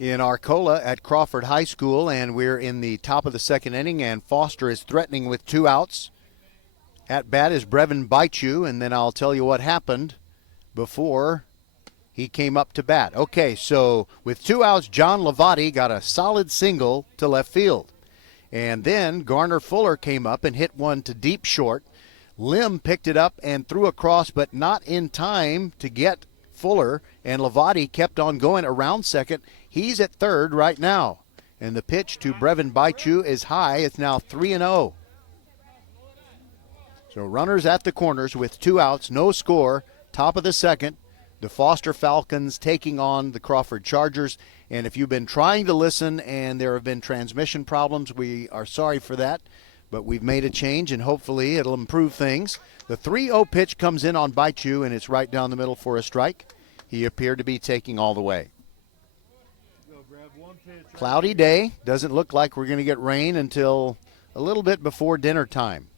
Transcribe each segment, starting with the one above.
in Arcola at Crawford High School, and we're in the top of the second inning, and Foster is threatening with 2 outs. At bat is Brevin Bychu, and then I'll tell you what happened before he came up to bat. Okay, so with 2 outs, John Lavati got a solid single to left field. And then Garner Fuller came up and hit one to deep short. Lim picked it up and threw across, but not in time to get Fuller, and Lavati kept on going around second. He's at third right now. And the pitch to Brevin Bychu is high. It's now 3-0. So runners at the corners with 2 outs, no score, top of the second. The Foster Falcons taking on the Crawford Chargers. And if you've been trying to listen and there have been transmission problems, we are sorry for that. But we've made a change, and hopefully it'll improve things. The 3-0 pitch comes in on Bychu, and it's right down the middle for a strike. He appeared to be taking all the way. Cloudy day. Doesn't look like we're going to get rain until a little bit before dinner time.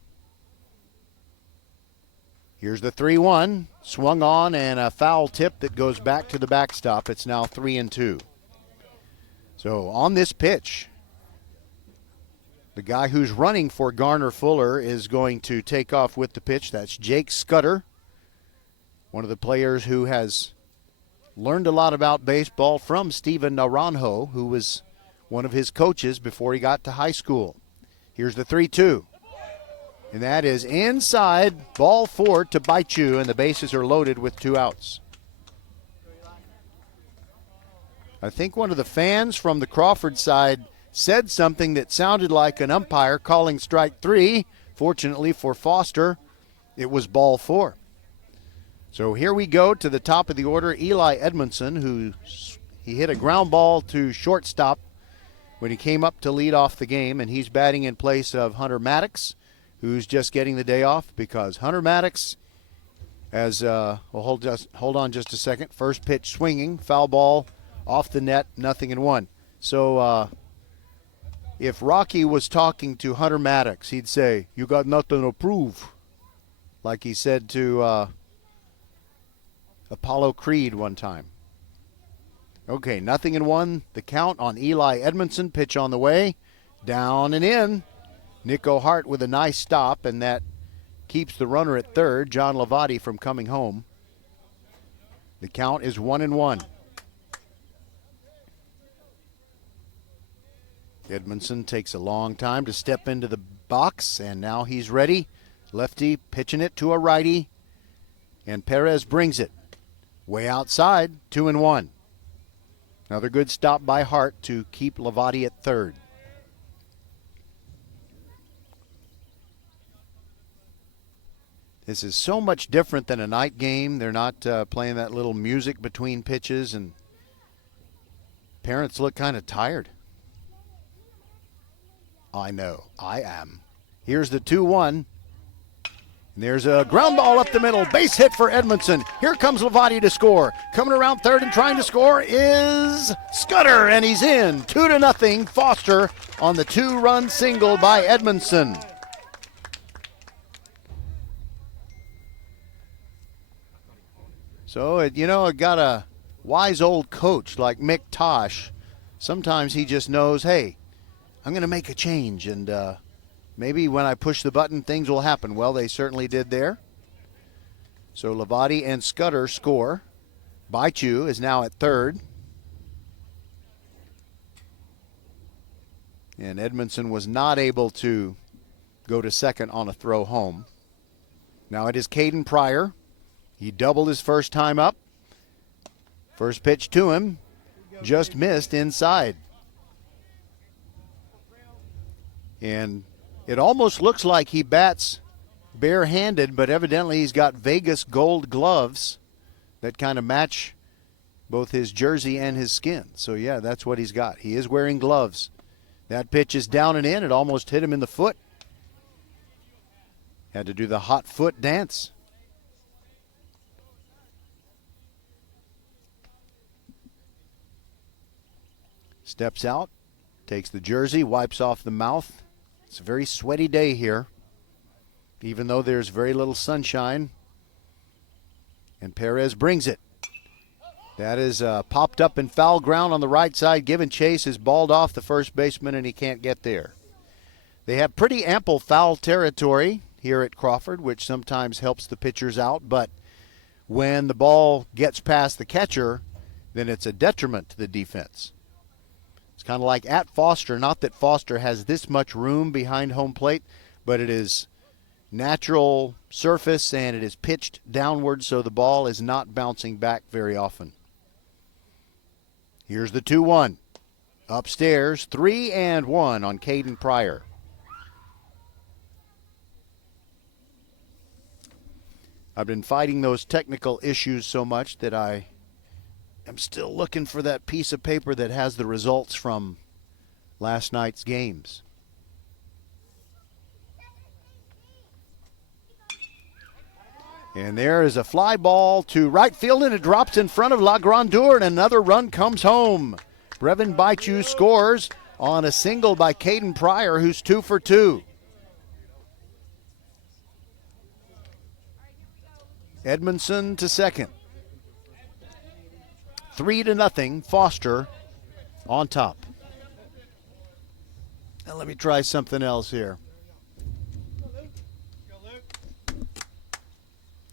Here's the 3-1. Swung on, and a foul tip that goes back to the backstop. It's now 3-2. So on this pitch, the guy who's running for Garner Fuller is going to take off with the pitch. That's Jake Scudder, one of the players who has learned a lot about baseball from Steven Naranjo, who was one of his coaches before he got to high school. Here's the 3-2. And that is inside, ball 4 to Bychu, and the bases are loaded with 2 outs. I think one of the fans from the Crawford side said something that sounded like an umpire calling strike 3. Fortunately for Foster, it was ball 4. So here we go to the top of the order. Eli Edmondson, he hit a ground ball to shortstop when he came up to lead off the game, and he's batting in place of Hunter Maddox, who's just getting the day off because Hunter Maddox hold on just a second. First pitch swinging, foul ball off the net, 0-1. So if Rocky was talking to Hunter Maddox, he'd say, "You got nothing to prove," like he said to Apollo Creed one time. Okay, 0-1. The count on Eli Edmondson. Pitch on the way. Down and in. Nico Hart with a nice stop, and that keeps the runner at third, John Lavati, from coming home. The count is 1-1. Edmondson takes a long time to step into the box, and now he's ready. Lefty pitching it to a righty, and Perez brings it way outside, 2-1. Another good stop by Hart to keep Lavati at third. This is so much different than a night game. They're not playing that little music between pitches, and parents look kind of tired. I know, I am. Here's the 2-1. And there's a ground ball up the middle. Base hit for Edmondson. Here comes Lavati to score. Coming around third and trying to score is Scudder, and he's in. 2-0. Foster on the 2-run single by Edmondson. So, it got a wise old coach like Mick Tosh. Sometimes he just knows, hey, I'm going to make a change, and maybe when I push the button, things will happen. Well, they certainly did there. So Lavati and Scudder score. Bychu is now at third. And Edmondson was not able to go to second on a throw home. Now it is Caden Pryor. He doubled his first time up. First pitch to him, just missed inside. And it almost looks like he bats barehanded, but evidently he's got Vegas gold gloves that kind of match both his jersey and his skin. So, yeah, that's what he's got. He is wearing gloves. That pitch is down and in. It almost hit him in the foot. Had to do the hot foot dance. Steps out, takes the jersey, wipes off the mouth. It's a very sweaty day here, even though there's very little sunshine. And Perez brings it. That is popped up in foul ground on the right side. Given chase is balled off the first baseman, and he can't get there. They have pretty ample foul territory here at Crawford, which sometimes helps the pitchers out. But when the ball gets past the catcher, then it's a detriment to the defense. It's kind of like at Foster. Not that Foster has this much room behind home plate, but it is natural surface and it is pitched downward, so the ball is not bouncing back very often. Here's the 2-1. Upstairs, 3-1 on Caden Pryor. I've been fighting those technical issues so much that I am still looking for that piece of paper that has the results from last night's games. And there is a fly ball to right field, and it drops in front of La Grandeur, and another run comes home. Brevin Baichu scores on a single by Caden Pryor, who's 2 for 2. Edmondson to second. 3-0, Foster on top. Now let me try something else here.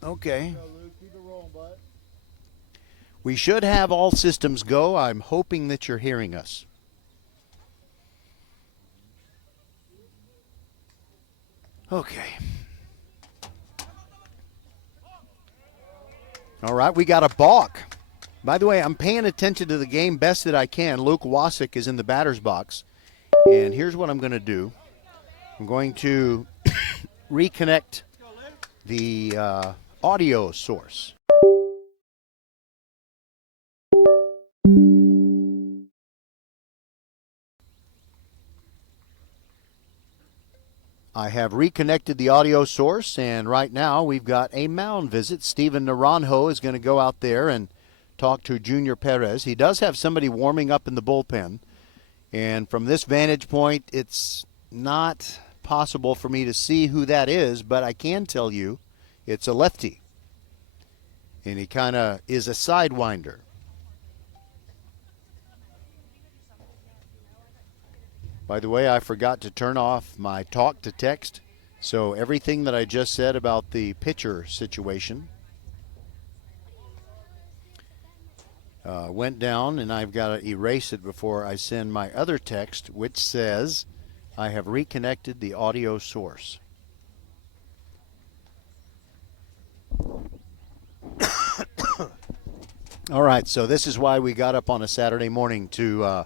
Okay. We should have all systems go. I'm hoping that you're hearing us. Okay. All right, we got a balk. By the way, I'm paying attention to the game best that I can. Luke Wasik is in the batter's box. And here's what I'm going to do. I'm going to reconnect the audio source. I have reconnected the audio source, and right now we've got a mound visit. Steven Naranjo is going to go out there and talk to Junior Perez. He does have somebody warming up in the bullpen, and from this vantage point, it's not possible for me to see who that is, but I can tell you it's a lefty, and he kind of is a sidewinder. By the way, I forgot to turn off my talk to text, so everything that I just said about the pitcher situation went down, and I've got to erase it before I send my other text, which says I have reconnected the audio source. All right, so this is why we got up on a Saturday morning to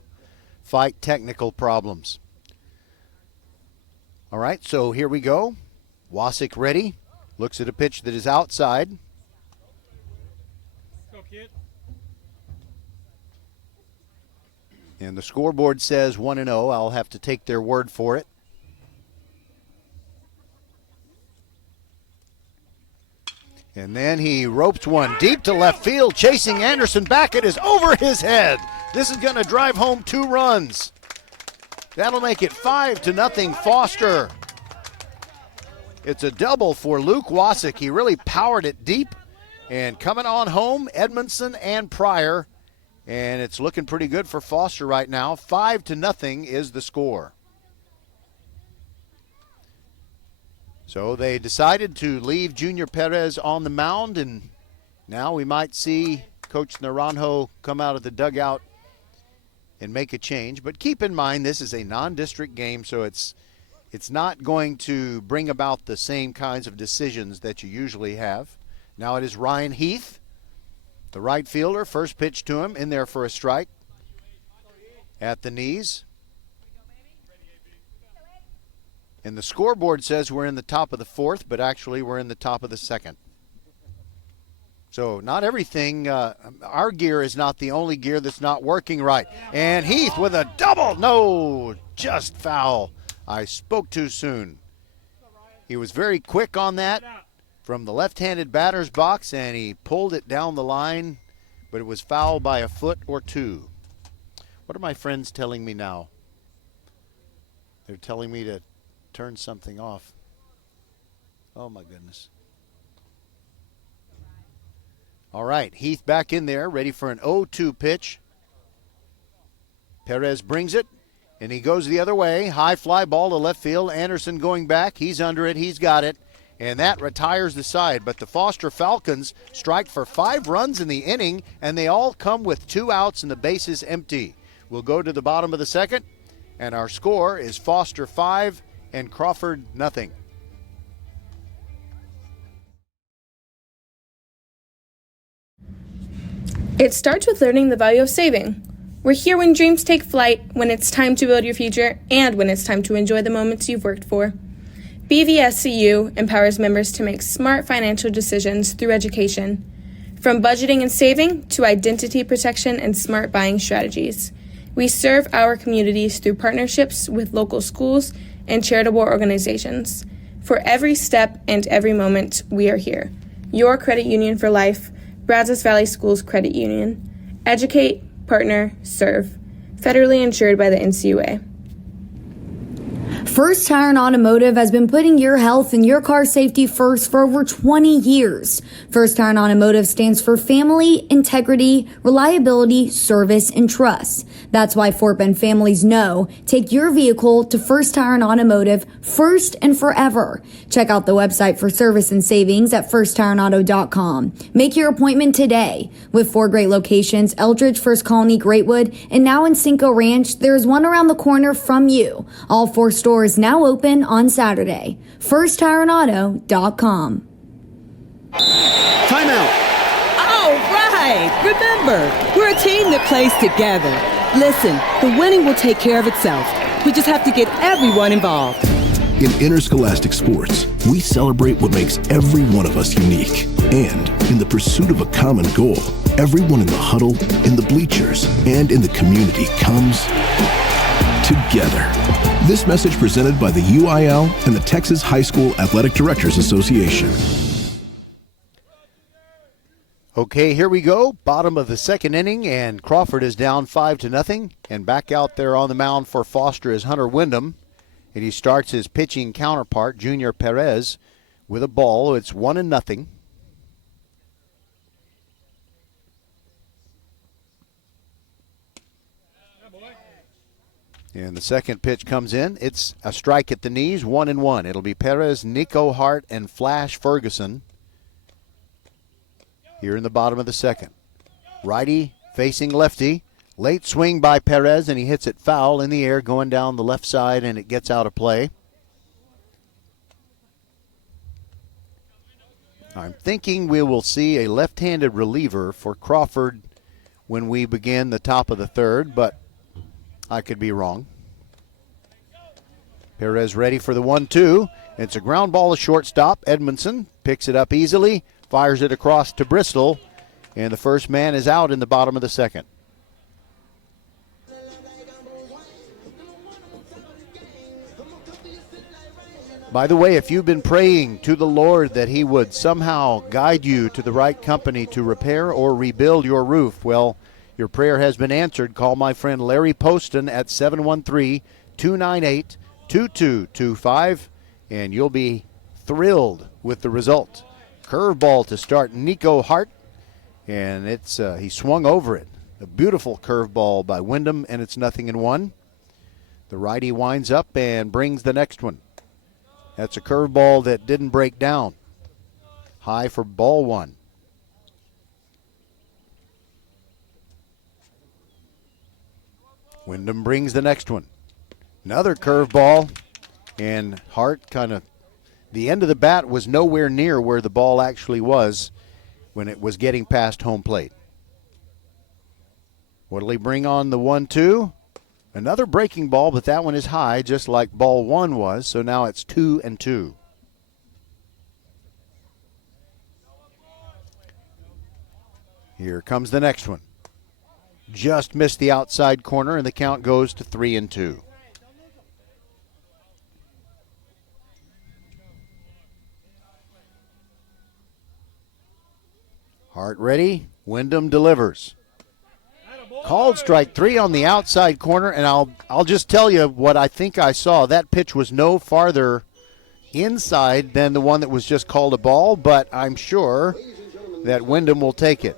fight technical problems. All right, so here we go. Wasik ready. Looks at a pitch that is outside. Go, kid. And the scoreboard says 1-0. I'll have to take their word for it. And then he ropes one deep to left field, chasing Anderson back. It is over his head. This is going to drive home 2 runs. That'll make it 5-0 Foster. It's a double for Luke Wasik. He really powered it deep. And coming on home, Edmondson and Pryor. And it's looking pretty good for Foster right now. 5-0 is the score. So they decided to leave Junior Perez on the mound, and now we might see Coach Naranjo come out of the dugout and make a change. But keep in mind, this is a non-district game, so it's not going to bring about the same kinds of decisions that you usually have. Now it is Ryan Heath, the right fielder. First pitch to him, in there for a strike at the knees. And the scoreboard says we're in the top of the 4th, but actually we're in the top of the 2nd. So not everything, our gear is not the only gear that's not working right. And Heath with a double. No, just foul. I spoke too soon. He was very quick on that from the left-handed batter's box, and he pulled it down the line, but it was foul by a foot or 2. What are my friends telling me now? They're telling me to turn something off. Oh, my goodness. All right, Heath back in there, ready for an 0-2 pitch. Perez brings it, and he goes the other way. High fly ball to left field. Anderson going back. He's under it. He's got it. And that retires the side. But the Foster Falcons strike for 5 runs in the inning, and they all come with 2 outs and the bases empty. We'll go to the bottom of the second, and our score is Foster 5 and Crawford nothing. It starts with learning the value of saving. We're here when dreams take flight, when it's time to build your future, and when it's time to enjoy the moments you've worked for. BVSCU empowers members to make smart financial decisions through education, from budgeting and saving to identity protection and smart buying strategies. We serve our communities through partnerships with local schools and charitable organizations. For every step and every moment, we are here. Your credit union for life, Brazos Valley Schools Credit Union. Educate, partner, serve. Federally insured by the NCUA. First Tire and Automotive has been putting your health and your car safety first for over 20 years. First Tire and Automotive stands for family, integrity, reliability, service, and trust. That's why Fort Bend families know take your vehicle to First Tire and Automotive first and forever. Check out the website for service and savings at firsttireandauto.com. Make your appointment today. With 4 great locations, Eldridge, First Colony, Greatwood, and now in Cinco Ranch, there's one around the corner from you. All 4 stores now open on Saturday. FirstTireandAuto.com. Timeout. All right. Remember, we're a team that plays together. Listen, the winning will take care of itself. We just have to get everyone involved. In interscholastic sports, we celebrate what makes every one of us unique. And in the pursuit of a common goal, everyone in the huddle, in the bleachers, and in the community comes together. This message presented by the UIL and the Texas High School Athletic Directors Association. Okay, here we go. Bottom of the second inning, and Crawford is down 5-0. And back out there on the mound for Foster is Hunter Wyndham. And he starts his pitching counterpart, Junior Perez, with a ball. It's 1-0. And the second pitch comes in. It's a strike at the knees, 1-1. It'll be Perez, Nico Hart, and Flash Ferguson here in the bottom of the second. Righty facing lefty. Late swing by Perez, and he hits it foul in the air going down the left side, and it gets out of play. I'm thinking we will see a left-handed reliever for Crawford when we begin the top of the third, but I could be wrong. Perez ready for the 1-2. It's a ground ball to shortstop. Edmondson picks it up easily, fires it across to Bristol, and the first man is out in the bottom of the second. By the way, if you've been praying to the Lord that he would somehow guide you to the right company to repair or rebuild your roof, well, your prayer has been answered. Call my friend Larry Poston at 713-298-2225, and you'll be thrilled with the result. Curveball to start Nico Hart, and it's he swung over it. A beautiful curveball by Wyndham, and it's 0-1. The righty winds up and brings the next one. That's a curveball that didn't break down. High for ball 1. Wyndham brings the next one. Another curveball, and Hart the end of the bat was nowhere near where the ball actually was when it was getting past home plate. What'll he bring on the 1-2? Another breaking ball, but that one is high, just like ball 1 was, so now it's 2-2. Here comes the next one. Just missed the outside corner, and the count goes to 3-2. Hart ready. Wyndham delivers. Called strike 3 on the outside corner, and I'll just tell you what I think I saw. That pitch was no farther inside than the one that was just called a ball, but I'm sure that Wyndham will take it.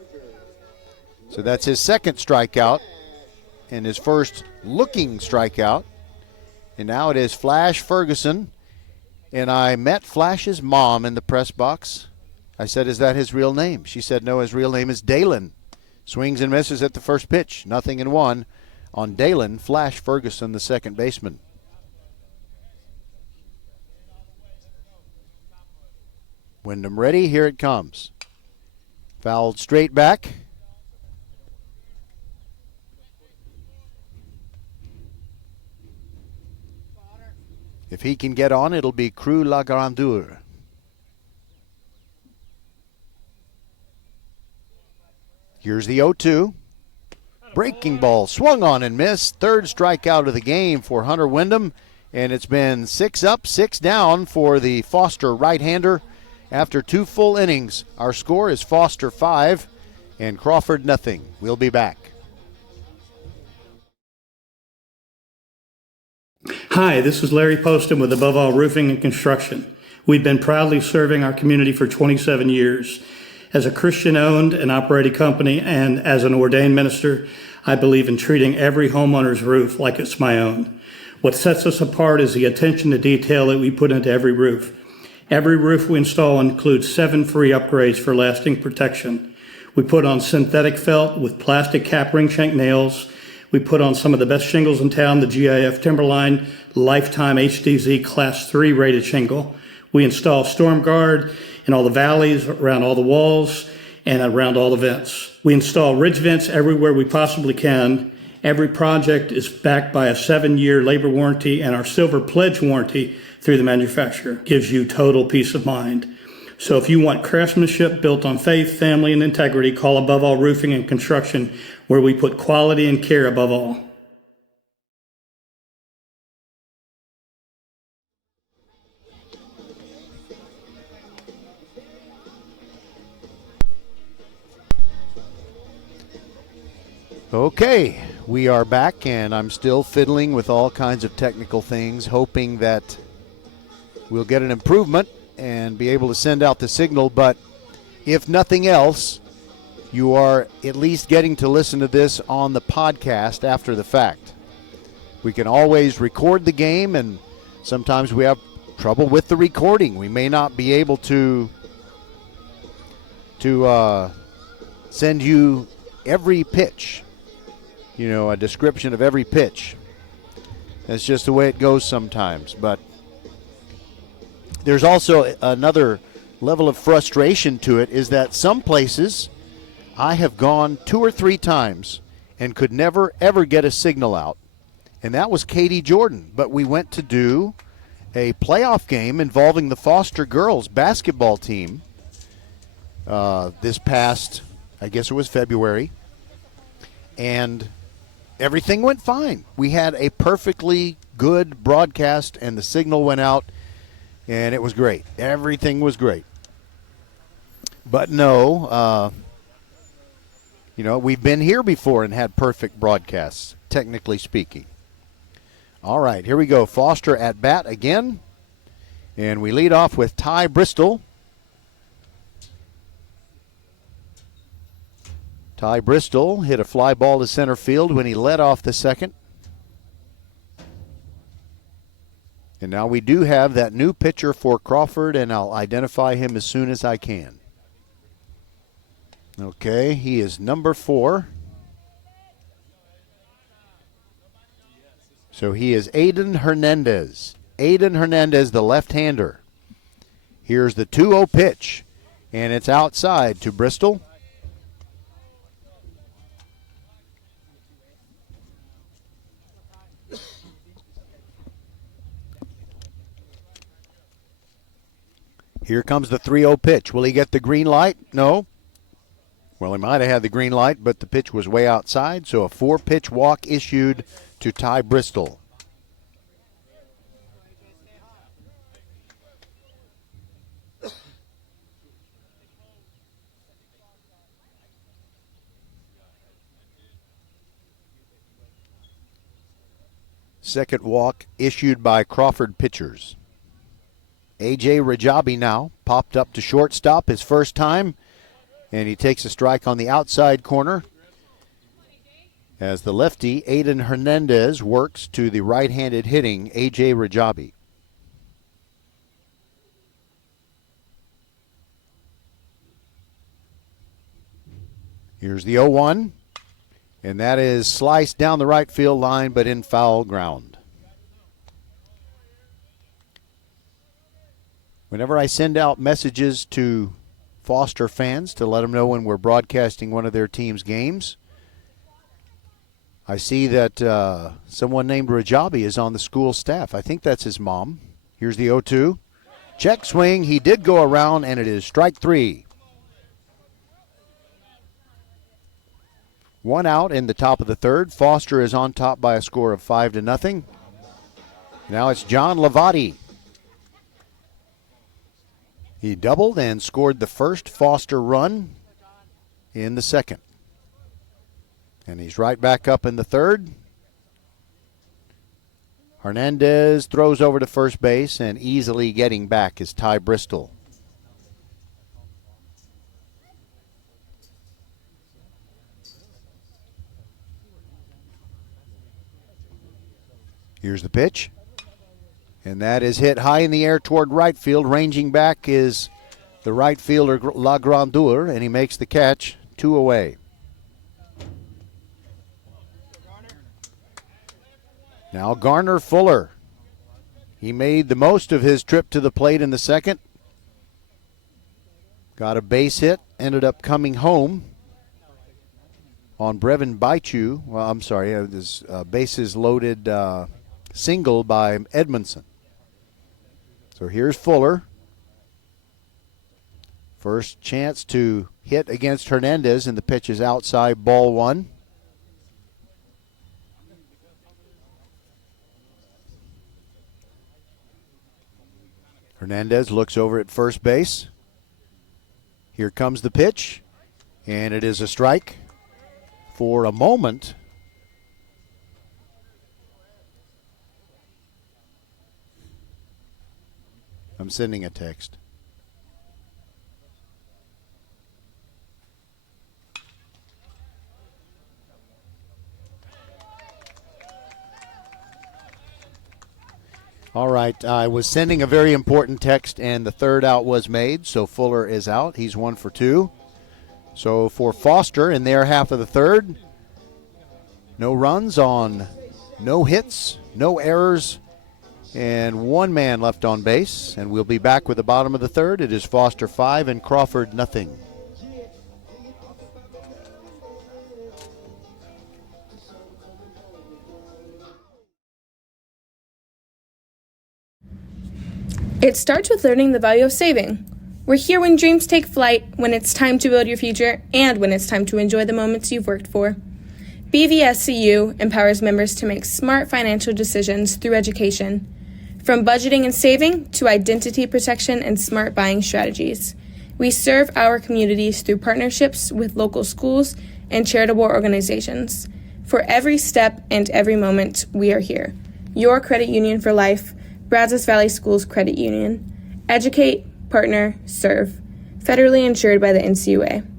So that's his second strikeout and his first looking strikeout. And now it is Flash Ferguson. And I met Flash's mom in the press box. I said, is that his real name? She said, no, his real name is Dalen. Swings and misses at the first pitch. 0-1 on Dalen. Flash Ferguson, the second baseman. Wyndham ready. Here it comes. Fouled straight back. If he can get on, it'll be Crew La Grandeur. Here's the 0-2. Breaking ball swung on and missed. Third strikeout of the game for Hunter Wyndham. And it's been 6 up, 6 down for the Foster right-hander. After 2 full innings, our score is Foster 5 and Crawford nothing. We'll be back. Hi, this is Larry Poston with Above All Roofing and Construction. We've been proudly serving our community for 27 years. As a Christian-owned and operated company and as an ordained minister, I believe in treating every homeowner's roof like it's my own. What sets us apart is the attention to detail that we put into every roof. Every roof we install includes 7 free upgrades for lasting protection. We put on synthetic felt with plastic cap ring shank nails. We put on some of the best shingles in town, the GIF Timberline Lifetime HDZ Class 3 rated shingle. We install Storm Guard in all the valleys, around all the walls, and around all the vents. We install ridge vents everywhere we possibly can. Every project is backed by a 7-year labor warranty, and our Silver Pledge warranty through the manufacturer gives you total peace of mind. So if you want craftsmanship built on faith, family, and integrity, call Above All Roofing and Construction, where we put quality and care above all. Okay, we are back, and I'm still fiddling with all kinds of technical things, hoping that we'll get an improvement and be able to send out the signal. But if nothing else, you are at least getting to listen to this on the podcast after the fact. We can always record the game, and sometimes we have trouble with the recording. We may not be able to send you every pitch, a description of every pitch. That's just the way it goes sometimes. But there's also another level of frustration to it, is that some places I have gone 2 or 3 times and could never, ever get a signal out. And that was Katy Jordan. But we went to do a playoff game involving the Foster girls basketball team this past, I guess it was February. And everything went fine. We had a perfectly good broadcast, and the signal went out, and it was great. Everything was great. But no, we've been here before and had perfect broadcasts, technically speaking. All right, here we go. Foster at bat again. And we lead off with Ty Bristol. Ty Bristol hit a fly ball to center field when he led off the second. And now we do have that new pitcher for Crawford, and I'll identify him as soon as I can. Okay, he is number 4. So he is Aiden Hernandez. Aiden Hernandez, the left-hander. Here's the 2-0 pitch, and it's outside to Bristol. Here comes the 3-0 pitch. Will he get the green light? No. Well, he might have had the green light, but the pitch was way outside, so a 4-pitch walk issued to Ty Bristol. Second walk issued by Crawford pitchers. A.J. Rajabi now popped up to shortstop his first time, And he takes a strike on the outside corner as the lefty, Aiden Hernandez, works to the right-handed hitting A.J. Rajabi. Here's the 0-1, and that is sliced down the right field line, but in foul ground. Whenever I send out messages to Foster fans to let them know when we're broadcasting one of their team's games, I see that someone named Rajabi is on the school staff. I think that's his mom. Here's the 0-2. Check swing. He did go around, and it is strike 3. 1 out in the top of the third. Foster is on top by a score of 5-0. Now it's John Lavati. He doubled and scored the first Foster run in the second. And he's right back up in the third. Hernandez throws over to first base, and easily getting back is Ty Bristol. Here's the pitch. And that is hit high in the air toward right field. Ranging back is the right fielder, La Grandeur, and he makes the catch. 2 away. Now Garner Fuller. He made the most of his trip to the plate in the second. Got a base hit. Ended up coming home on Brevin Baichu. Well, I'm sorry. This bases loaded single by Edmondson. So here's Fuller. First chance to hit against Hernandez, and the pitch is outside, ball 1. Hernandez looks over at first base. Here comes the pitch, and it is a strike. For a moment, I'm sending a text. All right, I was sending a very important text, and the third out was made, so Fuller is out. He's 1 for 2. So for Foster in their half of the third, no runs on no hits, no errors, and 1 man left on base. And we'll be back with the bottom of the third. It is Foster 5 and Crawford nothing. It starts with learning the value of saving. We're here when dreams take flight, when it's time to build your future, and when it's time to enjoy the moments you've worked for. BVSCU empowers members to make smart financial decisions through education. From budgeting and saving to identity protection and smart buying strategies. We serve our communities through partnerships with local schools and charitable organizations. For every step and every moment, we are here. Your credit union for life, Brazos Valley Schools Credit Union. Educate, partner, serve. Federally insured by the NCUA.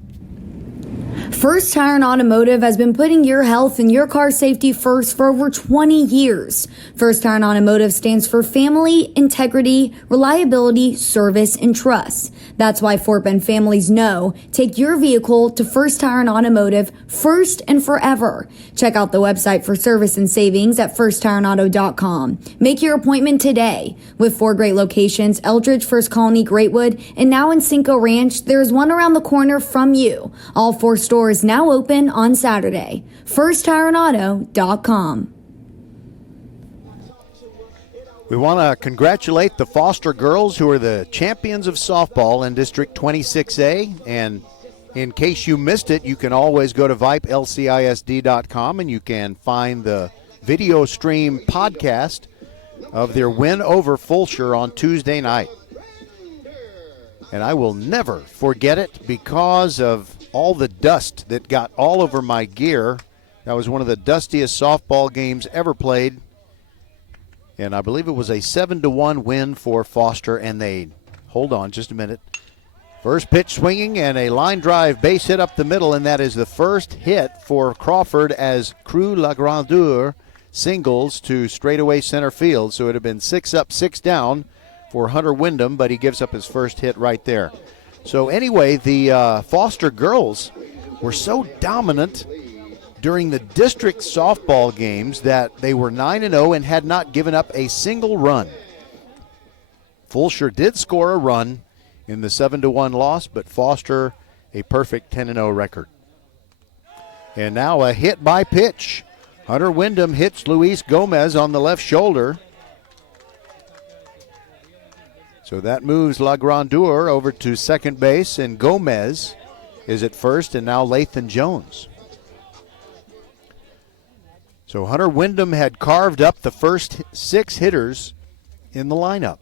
First Tire and Automotive has been putting your health and your car safety first for over 20 years. First Tire and Automotive stands for family, integrity, reliability, service, and trust. That's why Fort Bend families know take your vehicle to First Tire and Automotive first and forever. Check out the website for service and savings at firsttireandauto.com. Make your appointment today. With 4 great locations, Eldridge, First Colony, Greatwood, and now in Cinco Ranch, there's one around the corner from you. All 4 stores now open on Saturday. firsttireandauto.com. We want to congratulate the Foster girls who are the champions of softball in District 26A. And in case you missed it, you can always go to VypeLCISD.com and you can find the video stream podcast of their win over Fulshire on Tuesday night. And I will never forget it because of all the dust that got all over my gear. That was one of the dustiest softball games ever played. And I believe it was a 7-1 win for Foster. And they, hold on just a minute. First pitch swinging and a line drive base hit up the middle, and that is the first hit for Crawford as Crew La Grandeur singles to straightaway center field. So it had been 6 up, 6 down for Hunter Wyndham, but he gives up his first hit right there. So anyway, the Foster girls were so dominant during the district softball games that they were 9-0 and had not given up a single run. Fulsher did score a run in the 7-1 loss, but Foster a perfect 10-0 record. And now a hit by pitch. Hunter Wyndham hits Luis Gomez on the left shoulder. So that moves La Grandeur over to second base, and Gomez is at first, and now Lathan Jones. So Hunter Wyndham had carved up the first 6 hitters in the lineup.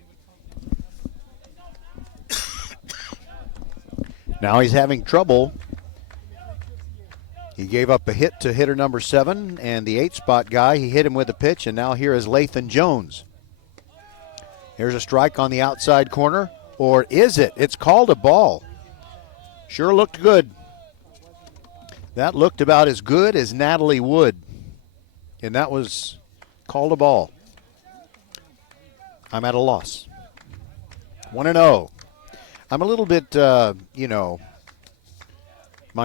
Now he's having trouble. He gave up a hit to hitter number 7, and the 8-spot guy, he hit him with a pitch, and now here is Lathan Jones. Here's a strike on the outside corner, or is it? It's called a ball. Sure looked good. That looked about as good as Natalie Wood, and that was called a ball. I'm at a loss. 1-0. I'm a little bit, my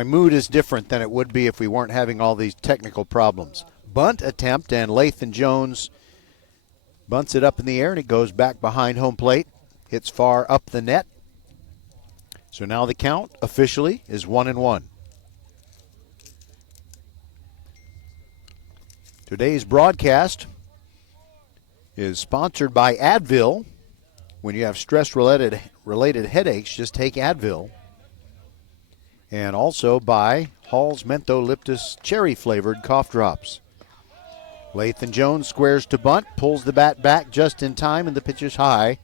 mood is different than it would be if we weren't having all these technical problems. Bunt attempt, and Lathan Jones bunts it up in the air, and it goes back behind home plate. Hits far up the net. So now the count officially is 1-1. Today's broadcast is sponsored by Advil. When you have stress-related headaches, just take Advil. And also by Hall's Mentholiptus cherry-flavored cough drops. Lathan Jones squares to bunt, pulls the bat back just in time, and the pitch is high.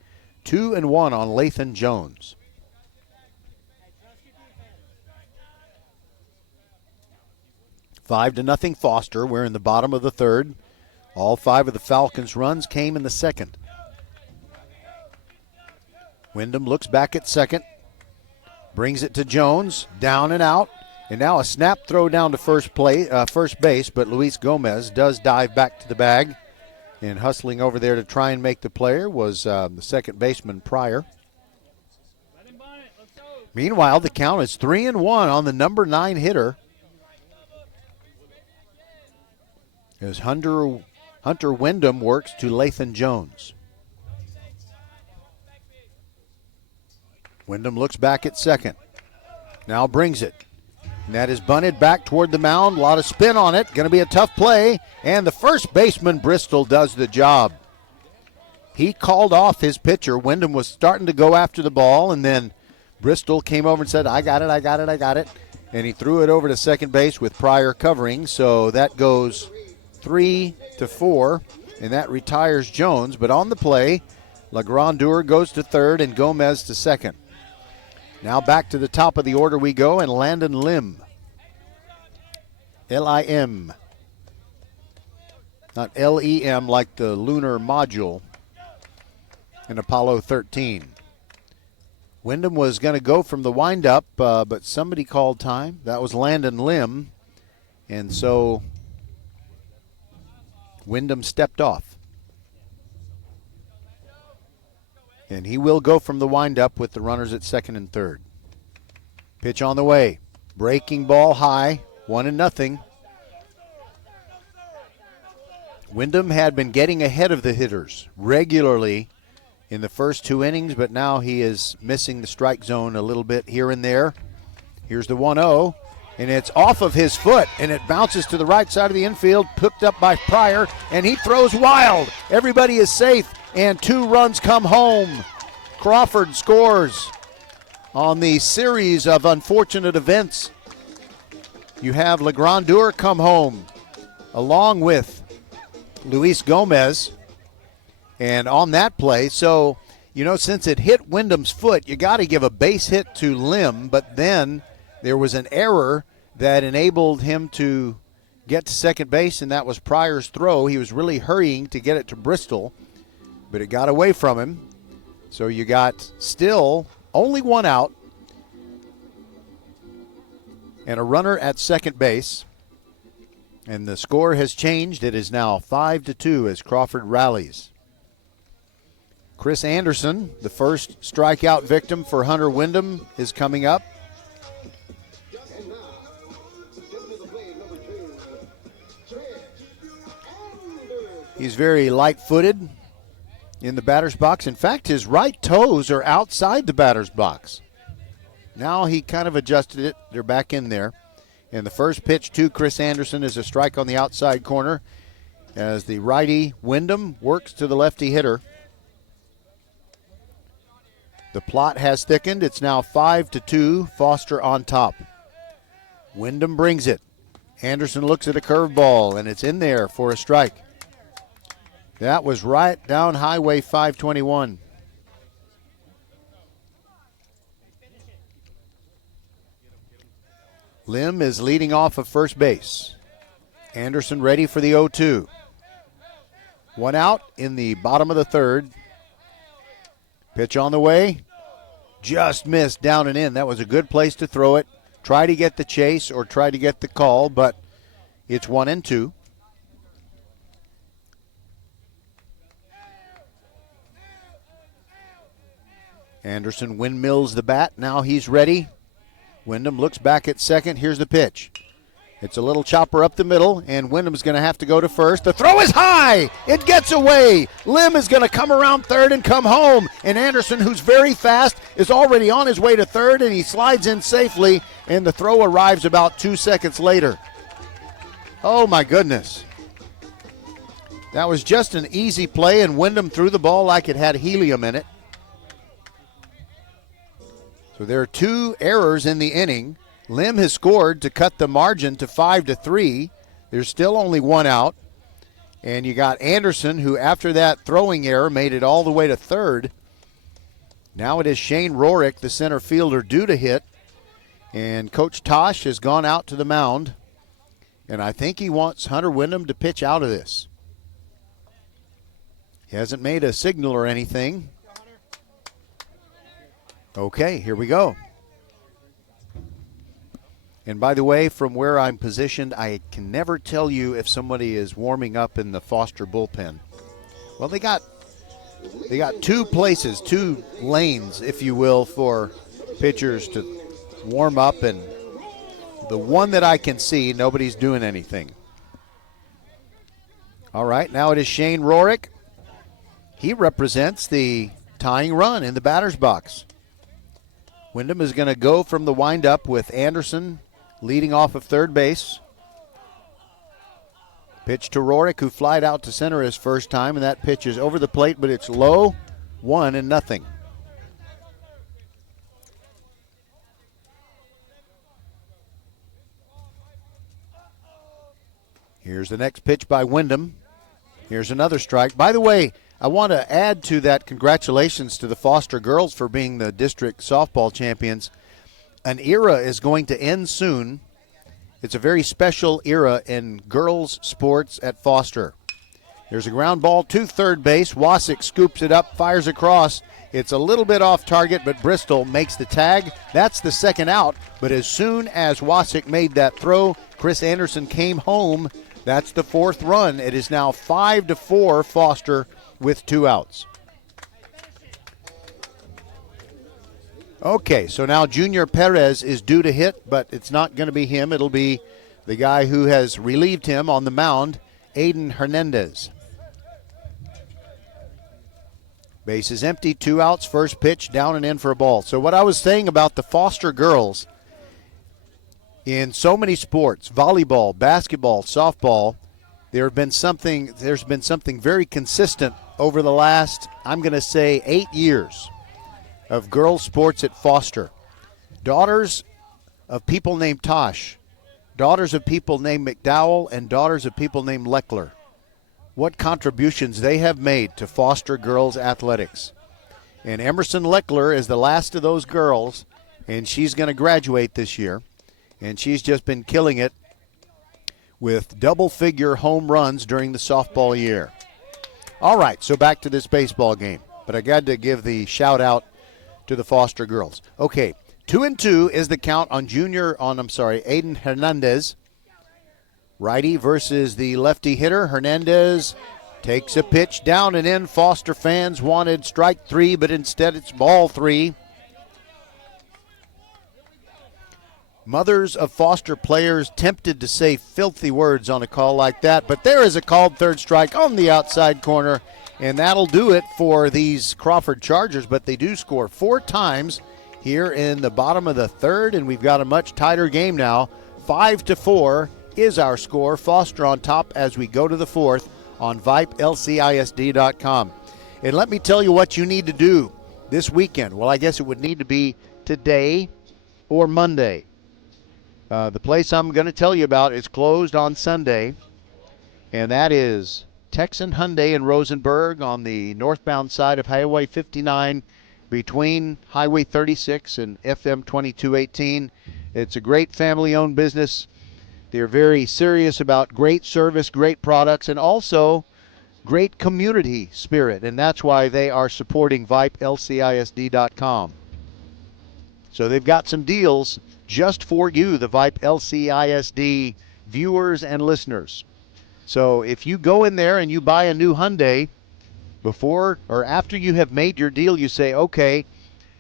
2-1 on Lathan Jones. Five to nothing Foster. We're in the bottom of the third. All 5 of the Falcons' runs came in the second. Wyndham looks back at second, brings it to Jones, down and out, and now a snap throw down to first base, but Luis Gomez does dive back to the bag, and hustling over there to try and make the player was the second baseman Pryor. Meanwhile, the count is 3-1 on the number 9 hitter as Hunter Wyndham works to Lathan Jones. Wyndham looks back at second. Now brings it. And that is bunted back toward the mound. A lot of spin on it. Going to be a tough play. And the first baseman, Bristol, does the job. He called off his pitcher. Wyndham was starting to go after the ball, and then Bristol came over and said, I got it. And he threw it over to second base with Pryor covering. So that goes 3-4, and that retires Jones. But on the play, La Grandeur goes to third and Gomez to second. Now back to the top of the order we go, and Landon Lim. L-I-M. Not L-E-M like the lunar module in Apollo 13. Wyndham was going to go from the windup, but somebody called time. That was Landon Lim, and so Wyndham stepped off. And he will go from the windup with the runners at second and third. Pitch on the way. Breaking ball high. 1-0. Wyndham had been getting ahead of the hitters regularly in the first 2 innings, but now he is missing the strike zone a little bit here and there. Here's the 1-0, and it's off of his foot, and it bounces to the right side of the infield, picked up by Pryor, and he throws wild. Everybody is safe, and 2 runs come home. Crawford scores on the series of unfortunate events. You have La Grandeur come home along with Luis Gomez, and on that play, so, since it hit Wyndham's foot, you got to give a base hit to Lim, but then there was an error that enabled him to get to second base, and that was Pryor's throw. He was really hurrying to get it to Bristol, but it got away from him. So you got still only 1 out, and a runner at second base. And the score has changed. It is now 5-2 as Crawford rallies. Chris Anderson, the first strikeout victim for Hunter Wyndham, is coming up. He's very light-footed in the batter's box. In fact, his right toes are outside the batter's box. Now he kind of adjusted it. They're back in there. And the first pitch to Chris Anderson is a strike on the outside corner as the righty Wyndham works to the lefty hitter. The plot has thickened. It's now 5-2, Foster on top. Wyndham brings it. Anderson looks at a curveball, and it's in there for a strike. That was right down Highway 521. Lim is leading off of first base. Anderson ready for the 0-2. One out in the bottom of the third. Pitch on the way. Just missed down and in. That was a good place to throw it. Try to get the chase or try to get the call, but it's 1-2. Anderson windmills the bat. Now he's ready. Wyndham looks back at second. Here's the pitch. It's a little chopper up the middle, and Wyndham's going to have to go to first. The throw is high. It gets away. Lim is going to come around third and come home. And Anderson, who's very fast, is already on his way to third, and he slides in safely, and the throw arrives about 2 seconds later. Oh, my goodness. That was just an easy play, and Wyndham threw the ball like it had helium in it. So there are 2 errors in the inning. Lim has scored to cut the margin to 5-3. There's still only 1 out. And you got Anderson, who after that throwing error made it all the way to third. Now it is Shane Rorick, the center fielder, due to hit. And Coach Tosh has gone out to the mound. And I think he wants Hunter Wyndham to pitch out of this. He hasn't made a signal or anything. Okay, here we go. And by the way, from where I'm positioned, I can never tell you if somebody is warming up in the Foster bullpen. Well, they got 2 places, 2 lanes, if you will, for pitchers to warm up, and the one that I can see, nobody's doing anything. All right, now it is Shane Rorick. He represents the tying run in the batter's box. Wyndham is going to go from the windup with Anderson leading off of third base. Pitch to Rorick, who flied out to center his first time, and that pitch is over the plate, but it's low, 1-0. Here's the next pitch by Wyndham. Here's another strike. By the way, I want to add to that congratulations to the Foster girls for being the district softball champions. An era is going to end soon. It's a very special era in girls sports at Foster. There's a ground ball to third base. Wasick scoops it up, fires across. It's a little bit off target, but Bristol makes the tag. That's the second out. But as soon as Wasick made that throw, Chris Anderson came home. That's the 4th run. It is now 5-4 Foster with 2 outs. Okay, so now Junior Perez is due to hit, but it's not going to be him. It'll be the guy who has relieved him on the mound, Aiden Hernandez. Base is empty, 2 outs, first pitch, down and in for a ball. So what I was saying about the Foster girls, in so many sports, volleyball, basketball, softball, there's been something very consistent over the last, I'm going to say, 8 years of girls sports at Foster. Daughters of people named Tosh, daughters of people named McDowell, and daughters of people named Leckler. What contributions they have made to Foster girls athletics. And Emerson Leckler is the last of those girls, and she's going to graduate this year. And she's just been killing it with double-figure home runs during the softball year. All right, so back to this baseball game. But I got to give the shout-out to the Foster girls. Okay, 2-2 is the count on Aiden Hernandez. Righty versus the lefty hitter. Hernandez takes a pitch down and in. Foster fans wanted strike 3, but instead it's ball 3. Mothers of Foster players tempted to say filthy words on a call like that, but there is a called third strike on the outside corner, and that'll do it for these Crawford Chargers, but they do score 4 times here in the bottom of the third, and we've got a much tighter game now. 5-4 is our score. Foster on top as we go to the fourth on VypeLCISD.com. And let me tell you what you need to do this weekend. Well, I guess it would need to be today or Monday. The place I'm going to tell you about is closed on Sunday, and that is Texan Hyundai in Rosenberg on the northbound side of Highway 59 between Highway 36 and FM 2218. It's a great family-owned business. They're very serious about great service, great products, and also great community spirit, and that's why they are supporting VypeLCISD.com. So they've got some deals just for you, the Vype LCISD viewers and listeners. So if you go in there and you buy a new Hyundai, before or after you have made your deal, you say, okay,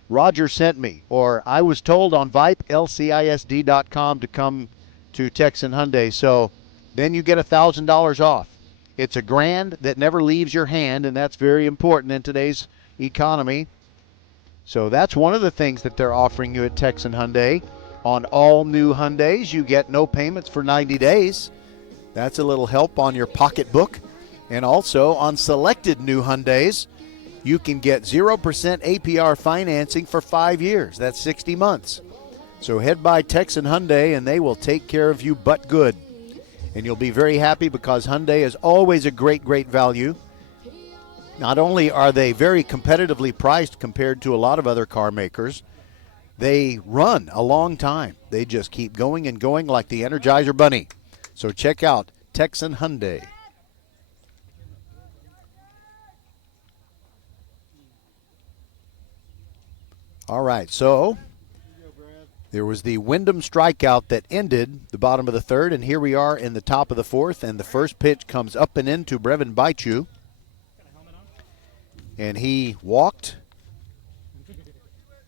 Roger sent me, or I was told on VypeLCISD.com to come to Texan Hyundai. So then you get $1,000 off. It's $1,000 that never leaves your hand, and that's very important in today's economy. So that's one of the things that they're offering you at Texan Hyundai. On all new Hyundais, you get no payments for 90 days. That's a little help on your pocketbook. And also on selected new Hyundais, you can get 0% APR financing for 5 years. That's 60 months. So head by Texan Hyundai and they will take care of you but good. And you'll be very happy because Hyundai is always a great, great value. Not only are they very competitively priced compared to a lot of other car makers, they run a long time. They just keep going and going like the Energizer Bunny. So check out Texan Hyundai. All right, so there was the Wyndham strikeout that ended the bottom of the third, and here we are in the top of the fourth, and the first pitch comes up and in to Brevin Bychu. And he walked,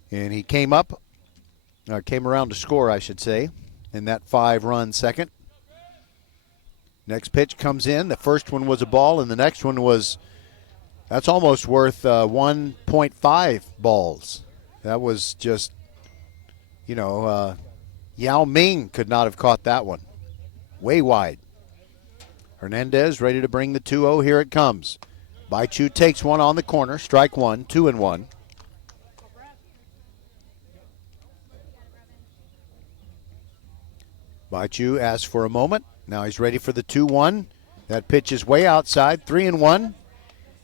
and he came around to score, I should say, in that 5-run second. Next pitch comes in. The first one was a ball, and the next one that's almost worth 1.5 balls. That was just, Yao Ming could not have caught that one. Way wide. Hernandez ready to bring the 2-0. Here it comes. Bychu takes one on the corner. Strike one, 2-1. Bychu asks for a moment. Now he's ready for the 2-1. That pitch is way outside, 3-1.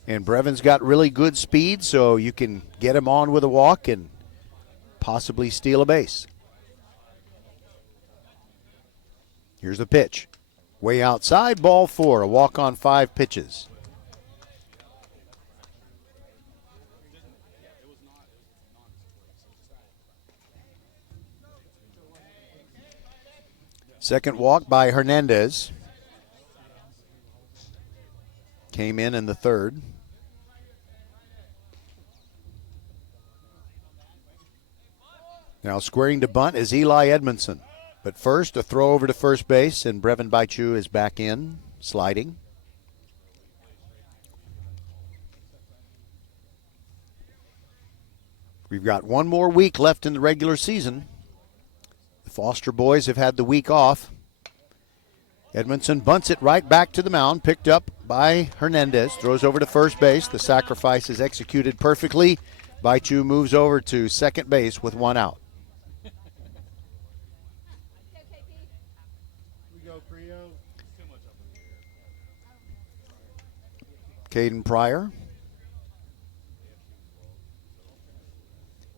And Brevin's got really good speed, so you can get him on with a walk and possibly steal a base. Here's the pitch. Way outside, ball 4, a walk on 5 pitches. Second walk by Hernandez. Came in the third. Now squaring to bunt is Eli Edmondson. But first, a throw over to first base, and Brevin Bychu is back in, sliding. We've got one more week left in the regular season. The Foster boys have had the week off. Edmondson bunts it right back to the mound, picked up by Hernandez, throws over to first base. The sacrifice is executed perfectly. Bychu moves over to second base with 1 out. Caden Pryor.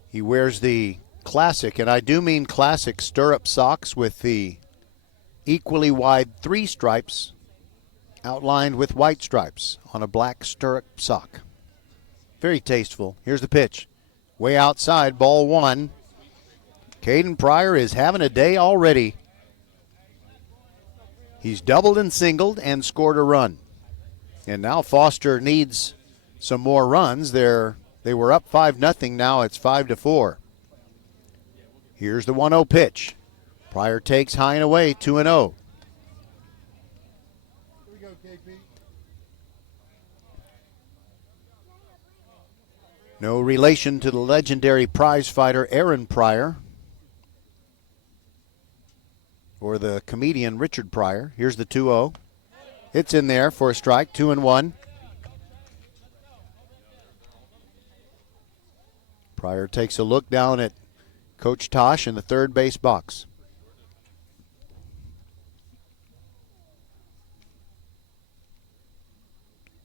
He wears the classic, and I do mean classic, stirrup socks with the equally wide 3 stripes outlined with white stripes on a black stirrup sock. Very tasteful. Here's the pitch. Way outside, ball 1. Caden Pryor is having a day already. He's doubled and singled and scored a run. And now Foster needs some more runs. They were up 5-0. Now it's 5-4. Here's the 1-0 pitch. Pryor takes high and away, 2-0. No relation to the legendary prize fighter Aaron Pryor or the comedian Richard Pryor. Here's the 2-0. It's in there for a strike, 2-1. Pryor takes a look down at Coach Tosh in the third base box.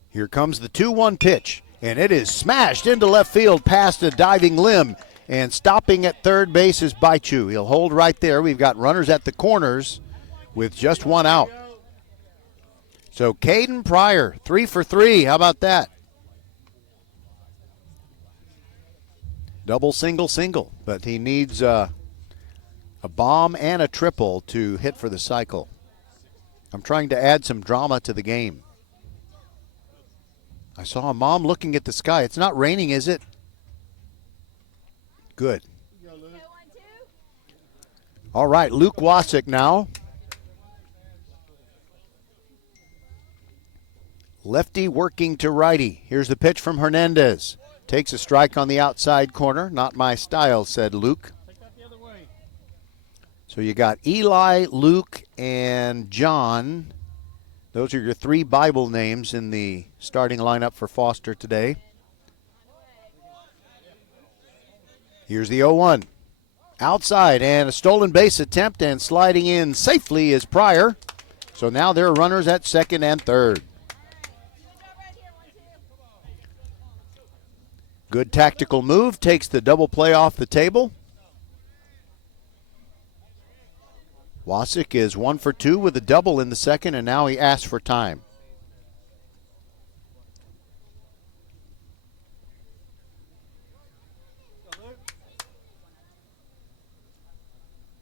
Here comes the 2-1 pitch, and it is smashed into left field past a diving limb. And stopping at third base is Baichu. He'll hold right there. We've got runners at the corners with just one out. So Caden Pryor, 3 for 3. How about that? Double, single, single. But he needs a bomb and a triple to hit for the cycle. I'm trying to add some drama to the game. I saw a mom looking at the sky. It's not raining, is it? Good. All right, Luke Wasik now. Lefty working to righty. Here's the pitch from Hernandez. Takes a strike on the outside corner. Not my style, said Luke. So you got Eli, Luke, and John. Those are your 3 Bible names in the starting lineup for Foster today. Here's the 0-1. Outside, and a stolen base attempt, and sliding in safely is Pryor. So now there are runners at second and third. Good tactical move, takes the double play off the table. Wasik is 1 for 2 with a double in the second, and now he asks for time.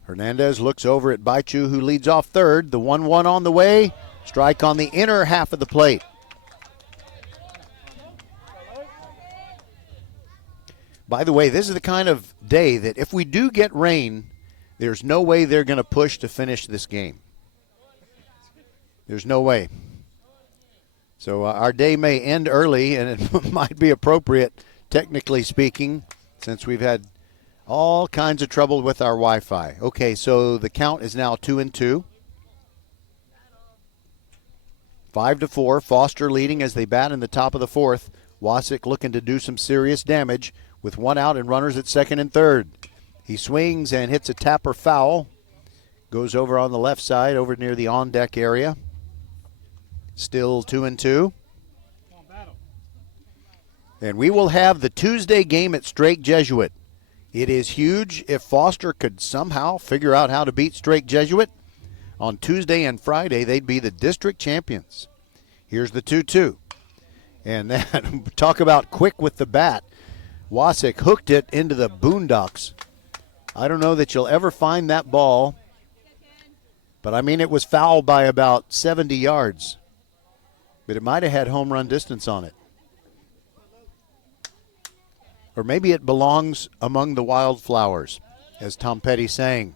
Hernandez looks over at Baichu, who leads off third. The 1-1 on the way. Strike on the inner half of the plate. By the way, this is the kind of day that if we do get rain, there's no way they're going to push to finish this game. There's no way. So our day may end early, and it might be appropriate, technically speaking, since we've had all kinds of trouble with our Wi-Fi. Okay, so the count is now 2-2. 5-4. Foster leading as they bat in the top of the fourth. Wasik looking to do some serious damage with one out and runners at second and third. He swings and hits a tapper foul. Goes over on the left side, over near the on-deck area. Still 2-2. And we will have the Tuesday game at Strake Jesuit. It is huge if Foster could somehow figure out how to beat Strake Jesuit. On Tuesday and Friday, they'd be the district champions. Here's the 2-2. And then, talk about quick with the bat. Wasik hooked it into the boondocks. I don't know that you'll ever find that ball, but I mean it was fouled by about 70 yards. But it might have had home run distance on it. Or maybe it belongs among the wildflowers, as Tom Petty sang.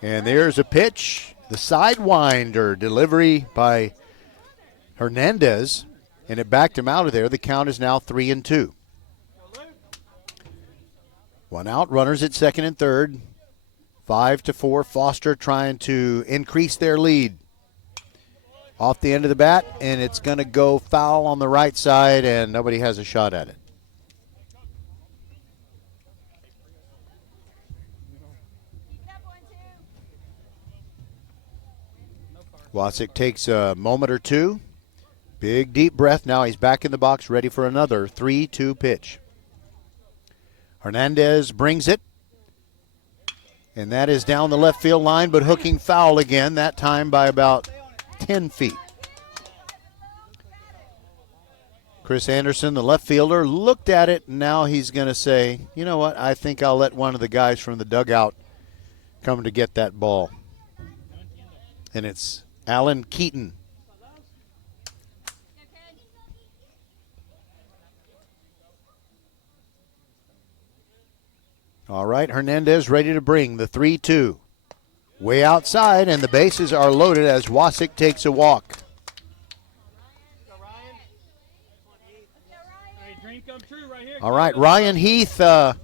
And there's a pitch, the sidewinder delivery by Hernandez, and it backed him out of there. The count is now 3-2. One out, runners at second and third. 5-4, Foster trying to increase their lead. Off the end of the bat, and it's going to go foul on the right side, and nobody has a shot at it. Wasik takes a moment or two. Big, deep breath. Now he's back in the box, ready for another 3-2 pitch. Hernandez brings it. And that is down the left field line, but hooking foul again, that time by about 10 feet. Chris Anderson, the left fielder, looked at it, and now he's going to say, you know what, I think I'll let one of the guys from the dugout coming to get that ball. And it's Alan Keaton. All right, Hernandez ready to bring the 3-2. Way outside, and the bases are loaded as Wasick takes a walk. All right, Ryan Heath. All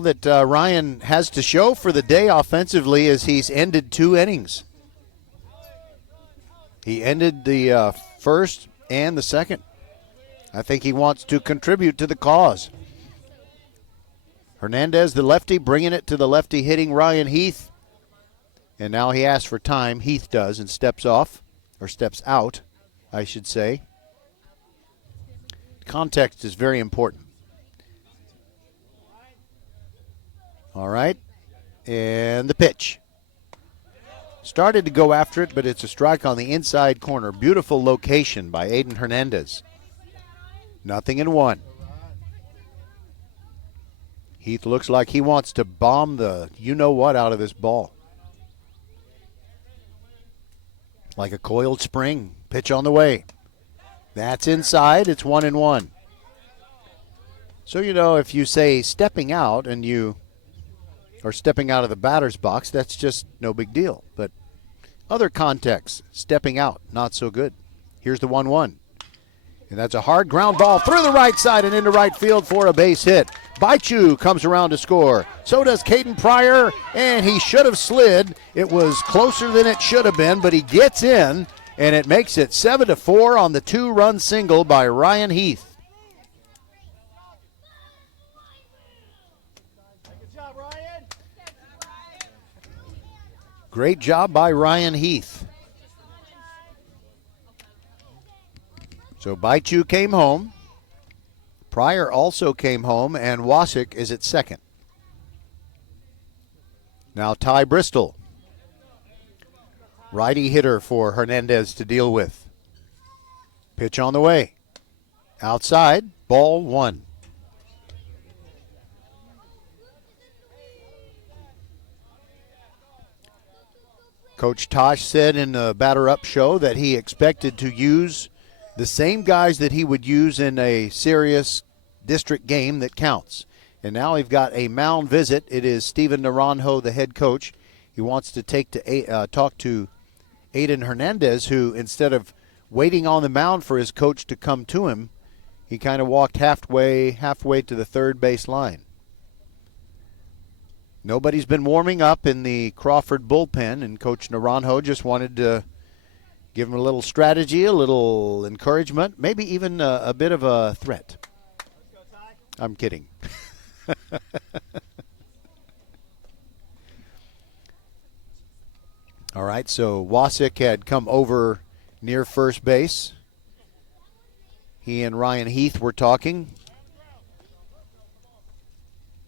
that Ryan has to show for the day offensively is he's ended 2 innings. He ended the first and the second. I think he wants to contribute to the cause. Hernandez, the lefty, bringing it to the lefty hitting Ryan Heath. And now he asks for time. Heath does and steps off, or steps out, I should say. Context is very important. All right. And the pitch. Started to go after it, but it's a strike on the inside corner. Beautiful location by Aiden Hernandez. 0-1. Heath looks like he wants to bomb the you-know-what out of this ball. Like a coiled spring. Pitch on the way. That's inside. It's 1-1. So, if you say stepping out and you are stepping out of the batter's box, that's just no big deal. But other contexts, stepping out, not so good. Here's the 1-1. And that's a hard ground ball through the right side and into right field for a base hit. Baichu comes around to score. So does Caden Pryor, and he should have slid. It was closer than it should have been, but he gets in, and it makes it 7-4 on the 2-run single by Ryan Heath. Great job by Ryan Heath. So Baichu came home. Pryor also came home, and Wasick is at second. Now Ty Bristol. Righty hitter for Hernandez to deal with. Pitch on the way. Outside, ball 1. Coach Tosh said in the batter up show that he expected to use the same guys that he would use in a serious district game that counts. And now we've got a mound visit. It is Stephen Naranjo, the head coach. He wants to talk to Aiden Hernandez, who instead of waiting on the mound for his coach to come to him, he kind of walked halfway to the third base line. Nobody's been warming up in the Crawford bullpen, and Coach Naranjo just wanted to give him a little strategy, a little encouragement, maybe even a bit of a threat. I'm kidding. All right, so Wasick had come over near first base. He and Ryan Heath were talking.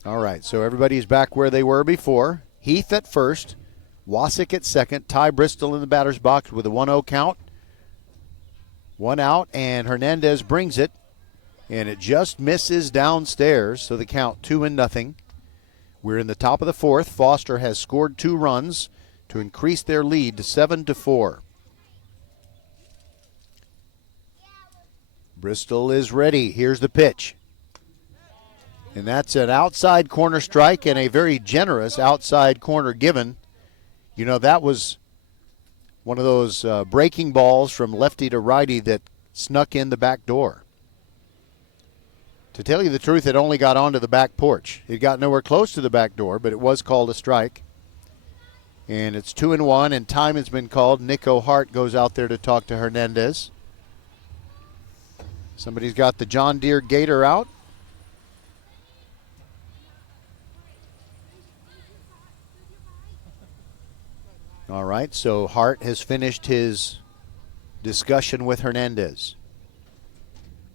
All right, so everybody's back where they were before. Heath at first, Wasick at second, Ty Bristol in the batter's box with a 1-0 count. 1 out, and Hernandez brings it, and it just misses downstairs, so the count 2-0. We're in the top of the fourth. Foster has scored 2 runs to increase their lead to 7-4. Bristol is ready. Here's the pitch. And that's an outside corner strike and a very generous outside corner given. That was one of those breaking balls from lefty to righty that snuck in the back door. To tell you the truth, it only got onto the back porch. It got nowhere close to the back door, but it was called a strike. And it's 2-1, and time has been called. Nico Hart goes out there to talk to Hernandez. Somebody's got the John Deere Gator out. All right, so Hart has finished his discussion with Hernandez.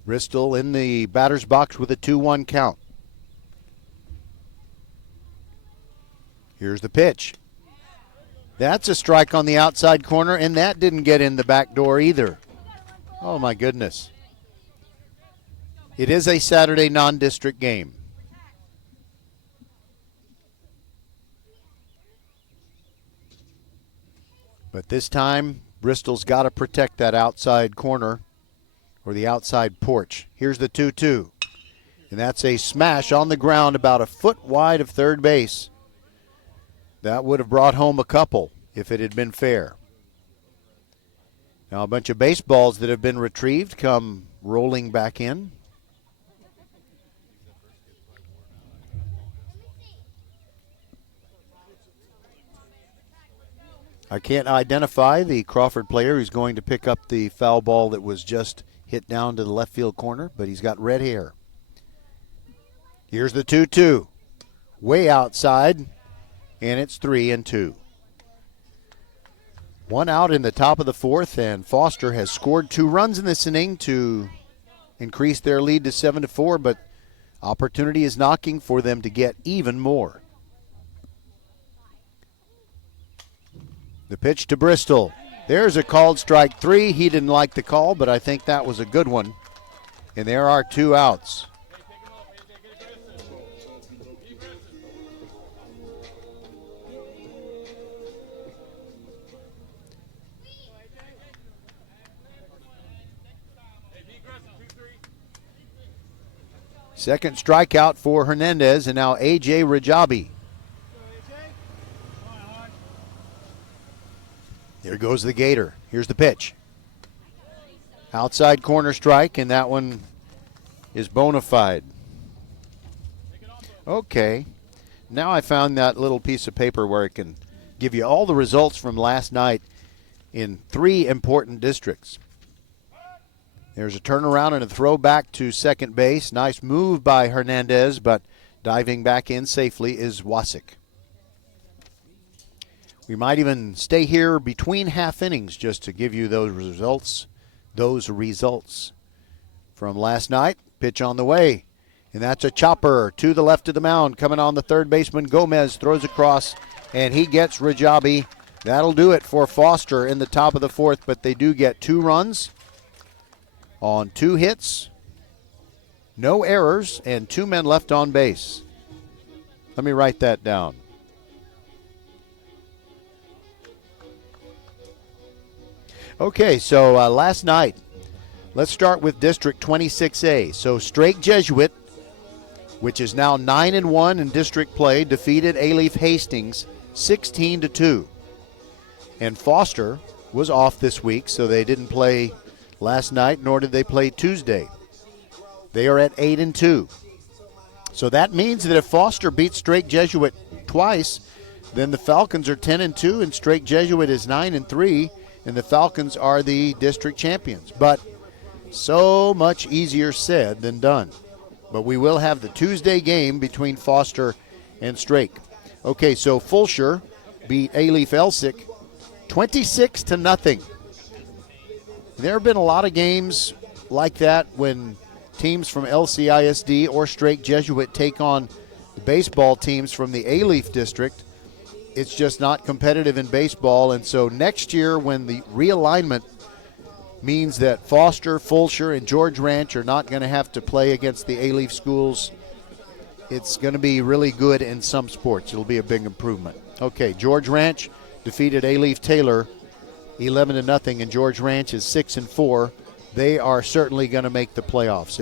Bristol in the batter's box with a 2-1 count. Here's the pitch. That's a strike on the outside corner, and that didn't get in the back door either. Oh, my goodness. It is a Saturday non-district game. But this time, Bristol's got to protect that outside corner or the outside porch. Here's the 2-2. And that's a smash on the ground about a foot wide of third base. That would have brought home a couple if it had been fair. Now a bunch of baseballs that have been retrieved come rolling back in. I can't identify the Crawford player who's going to pick up the foul ball that was just hit down to the left field corner, but he's got red hair. Here's the 2-2. Way outside, and it's 3-2. One out in the top of the fourth, and Foster has scored 2 runs in this inning to increase their lead to 7-4, but opportunity is knocking for them to get even more. The pitch to Bristol. There's a called strike 3. He didn't like the call, but I think that was a good one. And there are 2 outs. Second strikeout for Hernandez, and now A.J. Rajabi. There goes the Gator. Here's the pitch. Outside corner strike, and that one is bona fide. Okay. Now I found that little piece of paper where it can give you all the results from last night in 3 important districts. There's a turnaround and a throw back to second base. Nice move by Hernandez, but diving back in safely is Wasik. We might even stay here between half innings just to give you those results. From last night. Pitch on the way. And that's a chopper to the left of the mound. Coming on the third baseman, Gomez throws across, and he gets Rajabi. That'll do it for Foster in the top of the fourth, but they do get 2 runs on 2 hits, no errors, and 2 men left on base. Let me write that down. Okay, so last night, let's start with District 26A. So Strake Jesuit, which is now 9-1 in district play, defeated Alief Hastings 16-2. And Foster was off this week, so they didn't play last night, nor did they play Tuesday. They are at 8-2. So that means that if Foster beats Strake Jesuit twice, then the Falcons are 10-2 and Strake Jesuit is 9-3. And the Falcons are the district champions. But so much easier said than done. But we will have the Tuesday game between Foster and Strake. Okay, so Fulshire beat Alief Elsick 26-0. There have been a lot of games like that when teams from LCISD or Strake Jesuit take on the baseball teams from the Alief district. It's just not competitive in baseball, and so next year when the realignment means that Foster, Fulshire, and George Ranch are not going to have to play against the Alief schools, it's going to be really good in some sports. It'll be a big improvement. Okay, George Ranch defeated Alief Taylor 11-0, and George Ranch is 6-4. They are certainly going to make the playoffs.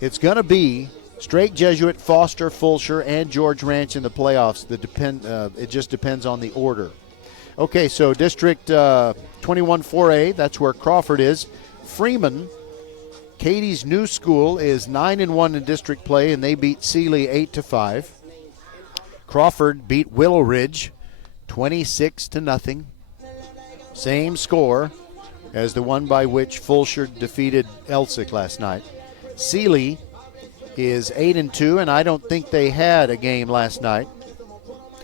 It's going to be Strake Jesuit, Foster, Fulshire, and George Ranch in the playoffs. It just depends on the order. Okay, so District 21-4A, that's where Crawford is. Freeman, Katie's new school, is 9-1 in district play, and they beat Sealy 8-5. Crawford beat Willow Ridge 26-0. Same score as the one by which Fulshire defeated Elsick last night. Sealy is 8-2, and I don't think they had a game last night.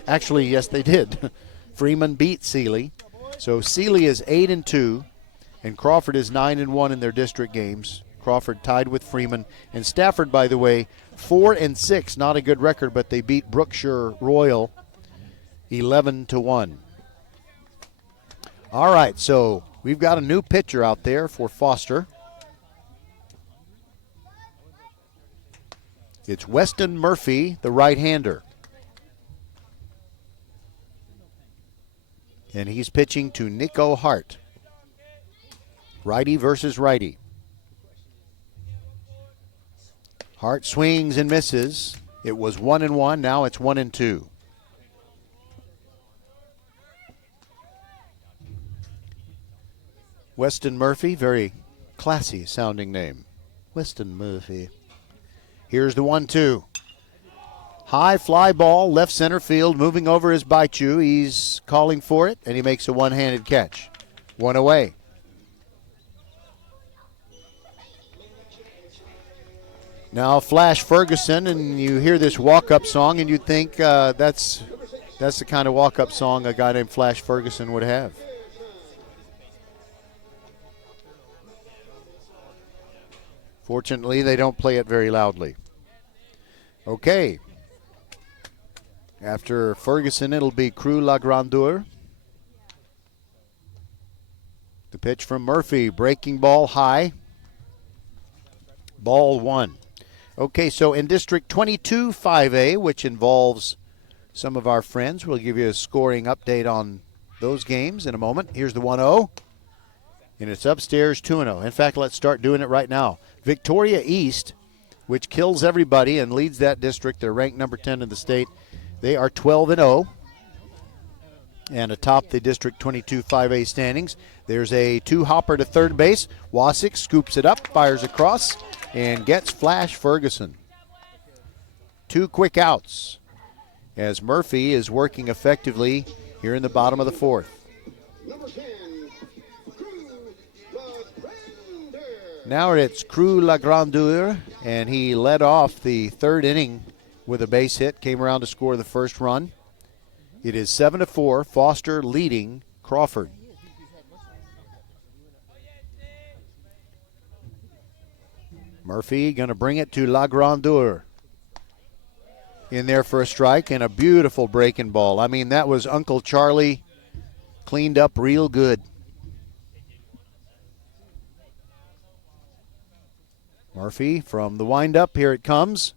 Actually, yes, they did. Freeman beat Sealy. So Sealy is 8-2, and Crawford is 9-1 in their district games. Crawford tied with Freeman. And Stafford, by the way, 4-6. Not a good record, but they beat Brookshire Royal 11-1. All right, so we've got a new pitcher out there for Foster. It's Weston Murphy, the right-hander. And he's pitching to Nico Hart. Righty versus righty. Hart swings and misses. It was 1-1. Now it's 1-2. Weston Murphy, very classy sounding name. Weston Murphy. Here's the 1-2. High fly ball, left center field, moving over is Baichu. He's calling for it, and he makes a one-handed catch. One away. Now Flash Ferguson, and you hear this walk-up song, and you think that's the kind of walk-up song a guy named Flash Ferguson would have. Fortunately, they don't play it very loudly. Okay. After Ferguson, it'll be Crew La Grandeur. The pitch from Murphy, breaking ball high. Ball one. Okay, so in District 22 5A, which involves some of our friends, we'll give you a scoring update on those games in a moment. Here's the 1-0, and it's upstairs 2-0. In fact, let's start doing it right now. Victoria East, which kills everybody and leads that district, they're ranked number 10 in the state. They are 12-0 and atop the District 22 5A standings. There's a two-hopper to third base. Wasik scoops it up, fires across, and gets Flash Ferguson. Two quick outs as Murphy is working effectively here in the bottom of the fourth. Now it's Crew La Grandeur, and he led off the third inning with a base hit, came around to score the first run. It is 7-4, Foster leading Crawford. Murphy going to bring it to La Grandeur. In there for a strike and a beautiful breaking ball. I mean, that was Uncle Charlie cleaned up real good. Murphy from the windup, here it comes.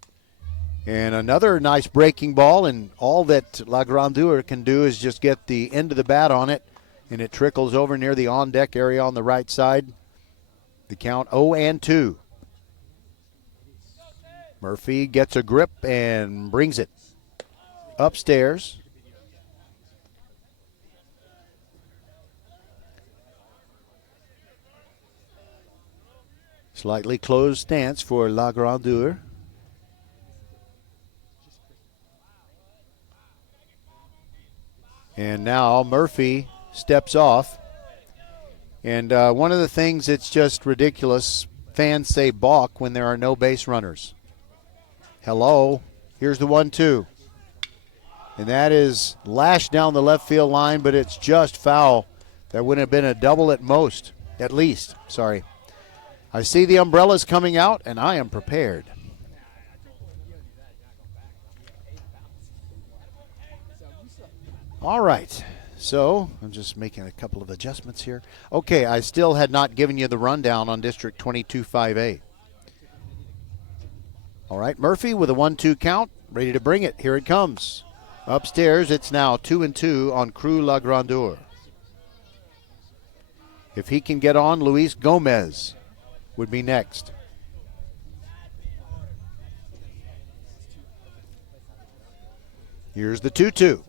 And another nice breaking ball, and all that La Grandeur can do is just get the end of the bat on it, and it trickles over near the on-deck area on the right side. The count 0-2. Murphy gets a grip and brings it upstairs. Slightly closed stance for La Grandeur. And now Murphy steps off. And one of the things that's just ridiculous, fans say balk when there are no base runners. Hello. Here's the 1-2. And that is lashed down the left field line, but it's just foul. That would have been a double at most, at least. Sorry. I see the umbrellas coming out, and I am prepared. All right, so I'm just making a couple of adjustments here. Okay, I still had not given you the rundown on District 22 5A. All right, Murphy with a 1-2 count, ready to bring it. Here it comes. Upstairs, it's now 2-2 on Crew La Grandeur. If he can get on, Luis Gomez would be next. Here's the 2-2.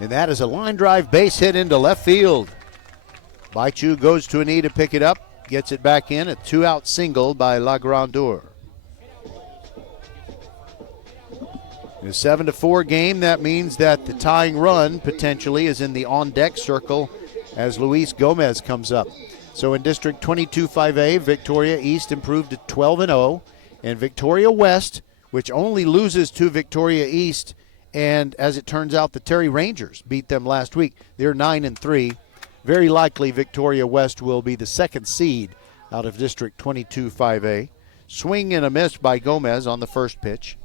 And that is a line drive base hit into left field. Baichu goes to a knee to pick it up, gets it back in, a two-out single by La Grandeur. In a 7-4 game, that means that the tying run potentially is in the on-deck circle as Luis Gomez comes up. So in District 22 5A, Victoria East improved to 12-0, and Victoria West, which only loses to Victoria East, and as it turns out, the Terry Rangers beat them last week. They're 9-3. Very likely Victoria West will be the second seed out of District 22 5A. Swing and a miss by Gomez on the first pitch.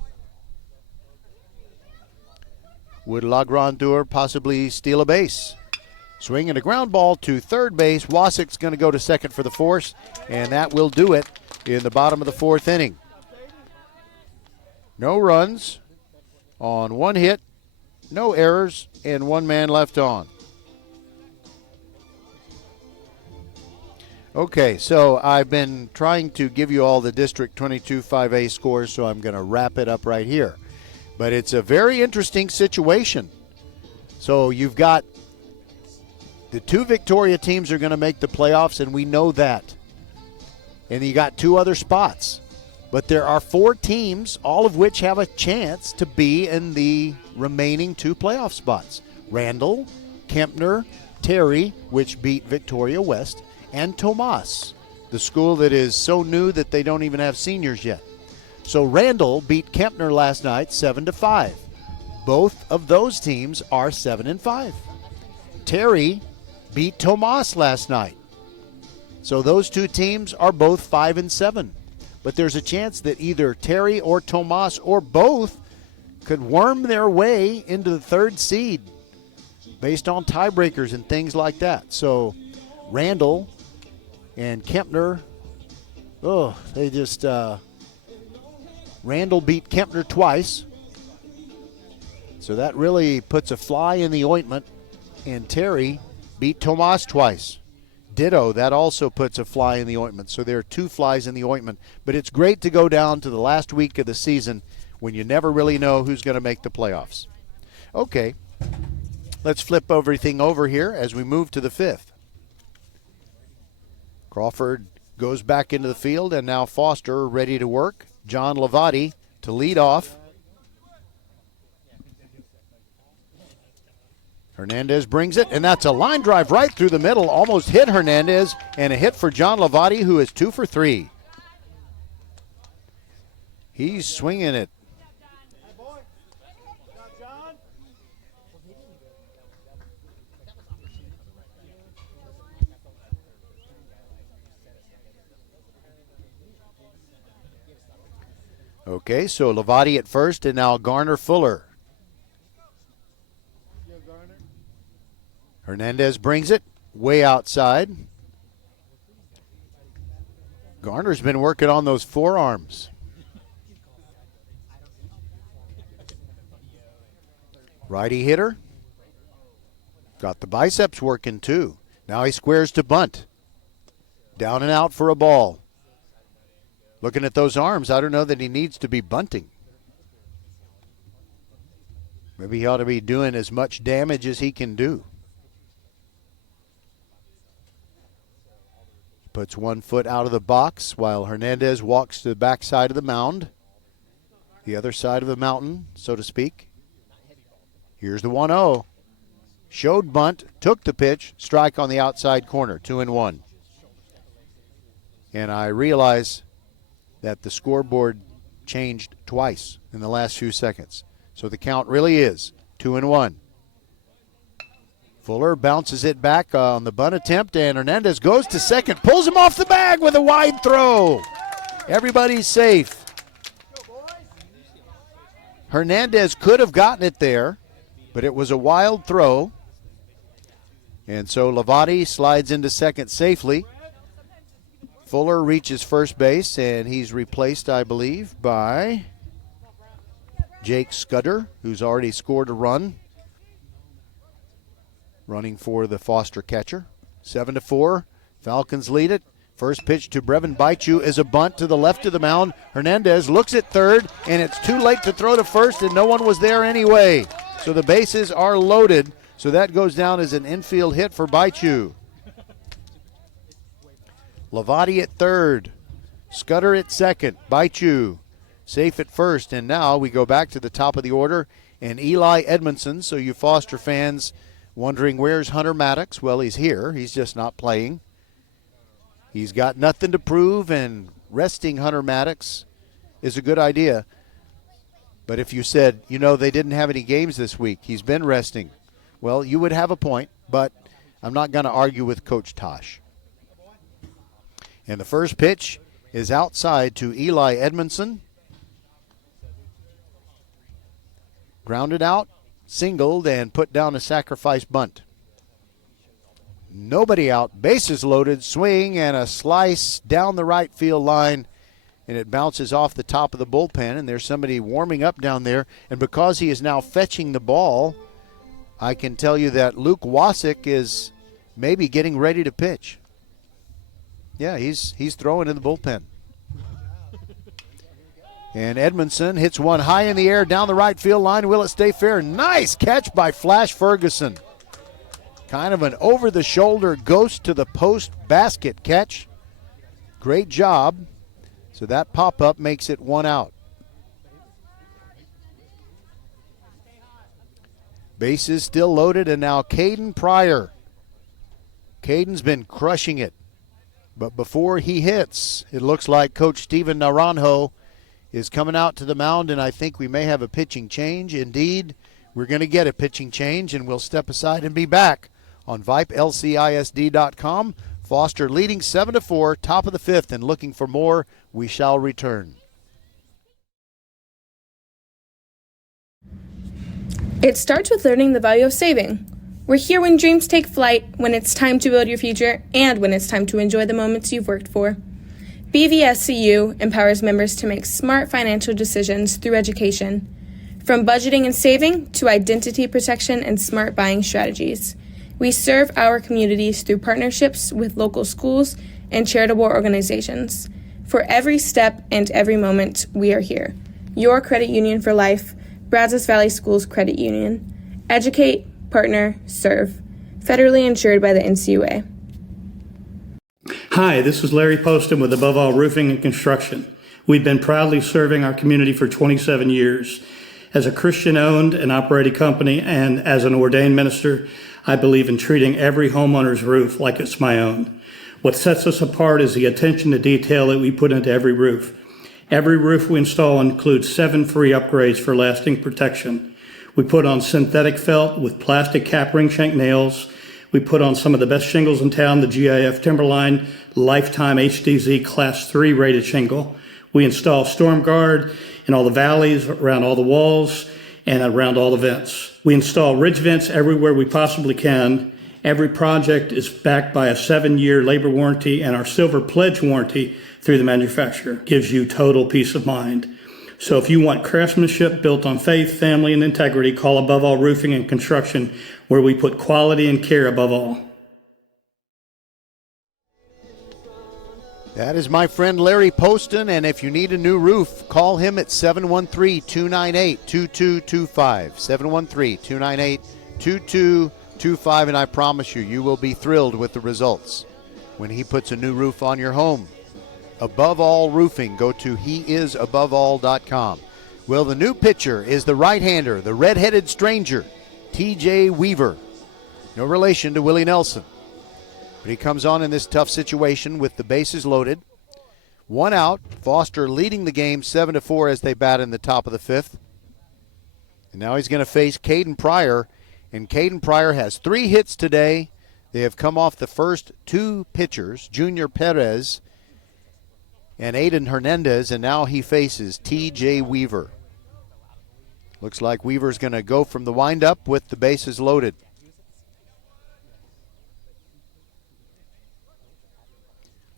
Would La Grandeur possibly steal a base? Swing and a ground ball to third base. Wasik's going to go to second for the force, and that will do it in the bottom of the fourth inning. No runs on one hit, no errors, and one man left on. Okay, so I've been trying to give you all the District 22 5A scores, so I'm going to wrap it up right here. But it's a very interesting situation. So you've got the two Victoria teams are going to make the playoffs, and we know that. And you got two other spots. But there are four teams, all of which have a chance to be in the remaining two playoff spots. Randall, Kempner, Terry, which beat Victoria West, and Tomas, the school that is so new that they don't even have seniors yet. So Randall beat Kempner last night 7-5. Both of those teams are 7-5. Terry beat Tomas last night. So those two teams are both 5-7. But there's a chance that either Terry or Tomas or both could worm their way into the third seed based on tiebreakers and things like that. So Randall and Kempner, Randall beat Kempner twice. So that really puts a fly in the ointment. And Terry beat Tomas twice. Ditto, that also puts a fly in the ointment. So there are two flies in the ointment. But it's great to go down to the last week of the season when you never really know who's going to make the playoffs. Okay, let's flip everything over here as we move to the fifth. Crawford goes back into the field, and now Foster ready to work. John Lavati to lead off. Hernandez brings it, and that's a line drive right through the middle. Almost hit Hernandez, and a hit for John Lavati, who is 2 for 3. He's swinging it. Okay, so Lavati at first, and now Garner Fuller. Hernandez brings it way outside. Garner's been working on those forearms. Righty hitter. Got the biceps working too. Now he squares to bunt. Down and out for a ball. Looking at those arms, I don't know that he needs to be bunting. Maybe he ought to be doing as much damage as he can do. Puts 1 foot out of the box while Hernandez walks to the back side of the mound. The other side of the mountain, so to speak. Here's the 1-0. Showed bunt, took the pitch, strike on the outside corner, 2-1. And I realize that the scoreboard changed twice in the last few seconds. So the count really is 2-1. Fuller bounces it back on the bunt attempt, and Hernandez goes to second, pulls him off the bag with a wide throw. Everybody's safe. Hernandez could have gotten it there, but it was a wild throw. And so Lavati slides into second safely. Fuller reaches first base, and he's replaced, I believe, by Jake Scudder, who's already scored a run. Running for the Foster catcher. 7-4. Falcons lead it. First pitch to Brevin Baichu is a bunt to the left of the mound. Hernandez looks at third, and it's too late to throw to first, and no one was there anyway. So the bases are loaded. So that goes down as an infield hit for Baichu. Lavati at third. Scudder at second. Baichu safe at first. And now we go back to the top of the order. And Eli Edmondson, so you Foster fans wondering where's Hunter Maddox? Well, he's here. He's just not playing. He's got nothing to prove, and resting Hunter Maddox is a good idea. But if you said, they didn't have any games this week, he's been resting, well, you would have a point, but I'm not going to argue with Coach Tosh. And the first pitch is outside to Eli Edmondson. Grounded out, singled, and put down a sacrifice bunt. Nobody out, bases loaded, swing, and a slice down the right field line, and it bounces off the top of the bullpen, and there's somebody warming up down there. And because he is now fetching the ball, I can tell you that Luke Wasik is maybe getting ready to pitch. Yeah, he's throwing in the bullpen. And Edmondson hits one high in the air down the right field line. Will it stay fair? Nice catch by Flash Ferguson. Kind of an over-the-shoulder ghost to the post basket catch. Great job. So that pop-up makes it one out. Bases still loaded, and now Caden Pryor. Caden's been crushing it. But before he hits, it looks like Coach Steven Naranjo is coming out to the mound, and I think we may have a pitching change. Indeed, we're going to get a pitching change, and we'll step aside and be back on VypeLCISD.com. Foster leading 7-4, top of the fifth, and looking for more. We shall return. It starts with learning the value of saving. We're here when dreams take flight, when it's time to build your future, and when it's time to enjoy the moments you've worked for. BVSCU empowers members to make smart financial decisions through education, from budgeting and saving to identity protection and smart buying strategies. We serve our communities through partnerships with local schools and charitable organizations. For every step and every moment, we are here. Your credit union for life, Brazos Valley Schools Credit Union. Educate, partner, serve. Federally insured by the NCUA. Hi, this is Larry Poston with Above All Roofing and Construction. We've been proudly serving our community for 27 years. As a Christian-owned and operated company and as an ordained minister, I believe in treating every homeowner's roof like it's my own. What sets us apart is the attention to detail that we put into every roof. Every roof we install includes 7 free upgrades for lasting protection. We put on synthetic felt with plastic cap ring shank nails. We put on some of the best shingles in town, the GIF Timberline Lifetime HDZ Class 3 rated shingle. We install Storm Guard in all the valleys, around all the walls, and around all the vents. We install ridge vents everywhere we possibly can. Every project is backed by a 7-year labor warranty, and our Silver Pledge warranty through the manufacturer gives you total peace of mind. So if you want craftsmanship built on faith, family, and integrity, call Above All Roofing and Construction, where we put quality and care above all. That is my friend Larry Poston, and if you need a new roof, call him at 713-298-2225. 713-298-2225, and I promise you, you will be thrilled with the results when he puts a new roof on your home. Above All Roofing. Go to heisabovall.com. Well, the new pitcher is the right-hander, the red-headed stranger, T.J. Weaver. No relation to Willie Nelson. But he comes on in this tough situation with the bases loaded. 1 out. Foster leading the game 7-4 as they bat in the top of the fifth. And now he's going to face Caden Pryor. And Caden Pryor has 3 hits today. They have come off the first 2 pitchers, Junior Perez and Aiden Hernandez, and now he faces T.J. Weaver. Looks like Weaver's going to go from the windup with the bases loaded.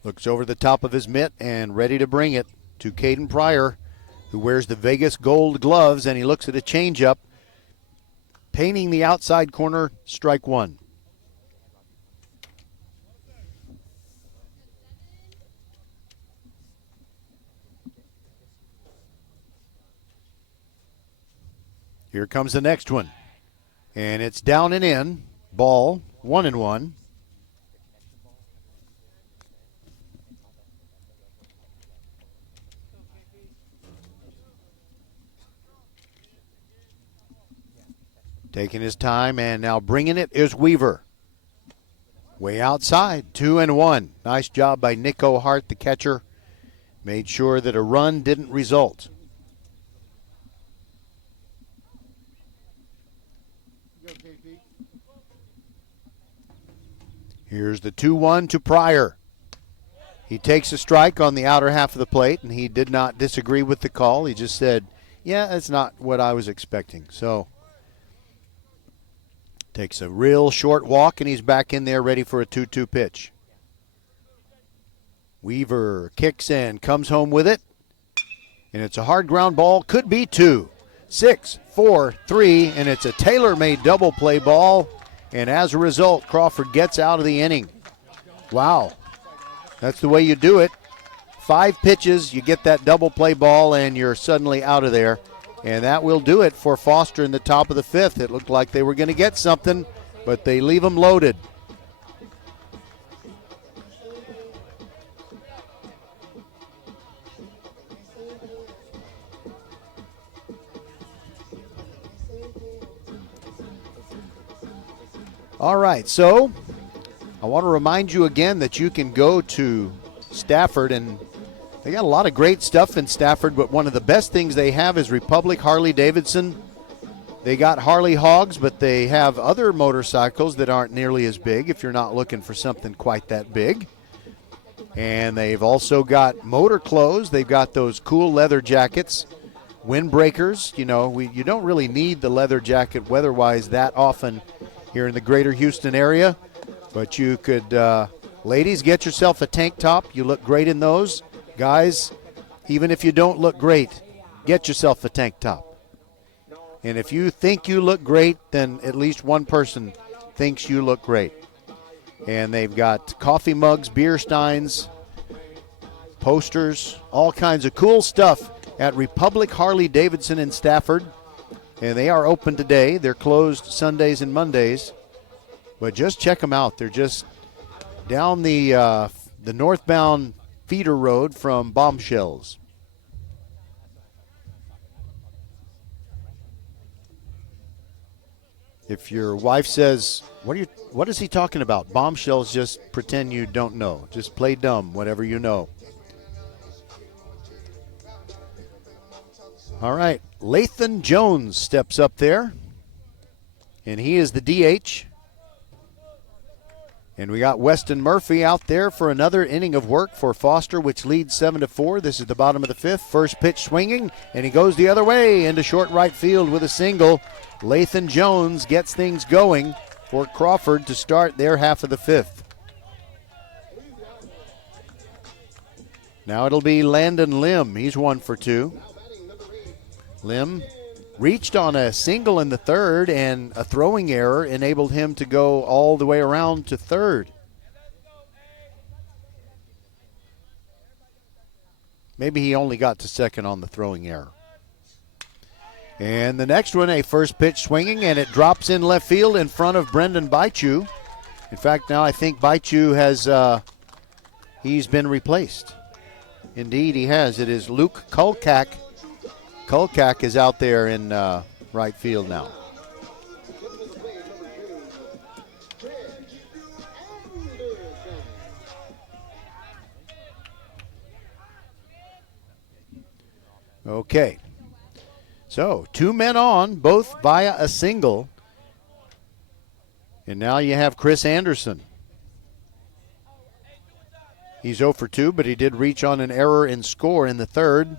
Looks over the top of his mitt and ready to bring it to Caden Pryor, who wears the Vegas gold gloves, and he looks at a changeup. Painting the outside corner, strike 1. Here comes the next one. And it's down and in. Ball, 1-1. Taking his time, and now bringing it is Weaver. Way outside, 2-1. Nice job by Nico Hart, the catcher. Made sure that a run didn't result. Here's the 2-1 to Pryor. He takes a strike on the outer half of the plate, and he did not disagree with the call. He just said, yeah, that's not what I was expecting. So takes a real short walk, and he's back in there ready for a 2-2 pitch. Weaver kicks and comes home with it. And it's a hard ground ball. Could be 2. 6, 4, 3, and it's a tailor-made double play ball. And as a result, Crawford gets out of the inning. Wow. That's the way you do it. 5 pitches, you get that double play ball, and you're suddenly out of there. And that will do it for Foster in the top of the 5th. It looked like they were going to get something, but they leave them loaded. All right, so I want to remind you again that you can go to Stafford, and they got a lot of great stuff in Stafford, but one of the best things they have is Republic Harley-Davidson. They got Harley Hogs, but they have other motorcycles that aren't nearly as big if you're not looking for something quite that big. And they've also got motor clothes. They've got those cool leather jackets, windbreakers. You know, you don't really need the leather jacket weather-wise that often here in the greater Houston area, but you could, ladies, get yourself a tank top. You look great in those. Guys, even if you don't look great, get yourself a tank top. And if you think you look great, then at least one person thinks you look great. And they've got coffee mugs, beer steins, posters, all kinds of cool stuff at Republic Harley-Davidson in Stafford. And they are open today. They're closed Sundays and Mondays. But just check them out. They're just down the northbound feeder road from Bombshells. If your wife says, what is he talking about? Bombshells, just pretend you don't know. Just play dumb, whatever you know. All right, Lathan Jones steps up there, and he is the DH. And we got Weston Murphy out there for another inning of work for Foster, which leads 7-4. This is the bottom of the 5th. First pitch swinging, and he goes the other way into short right field with a single. Lathan Jones gets things going for Crawford to start their half of the 5th. Now it'll be Landon Lim. He's 1 for 2. Lim reached on a single in the 3rd, and a throwing error enabled him to go all the way around to 3rd. Maybe he only got to 2nd on the throwing error. And the next one, a first pitch swinging, and it drops in left field in front of Brendan Baichu. In fact, now I think Baichu has he's been replaced. Indeed, he has. It is Luke Kulkak. Kulkak is out there in right field now. Okay. So 2 men on, both via a single. And now you have Chris Anderson. He's 0 for 2, but he did reach on an error and score in the 3rd.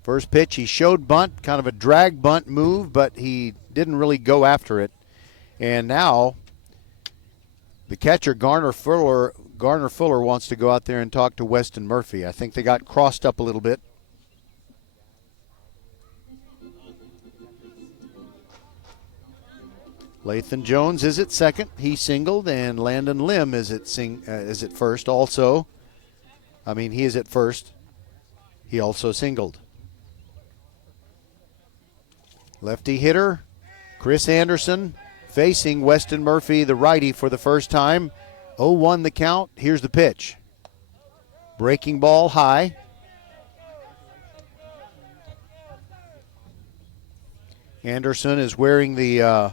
First pitch, he showed bunt, kind of a drag bunt move, but he didn't really go after it. And now the catcher, Garner Fuller, wants to go out there and talk to Weston Murphy. I think they got crossed up a little bit. Lathan Jones is at 2nd. He singled, and Landon Lim is at first also. He is at first. He also singled. Lefty hitter, Chris Anderson, facing Weston Murphy, the righty, for the first time. 0-1 the count. Here's the pitch. Breaking ball high. Anderson is wearing the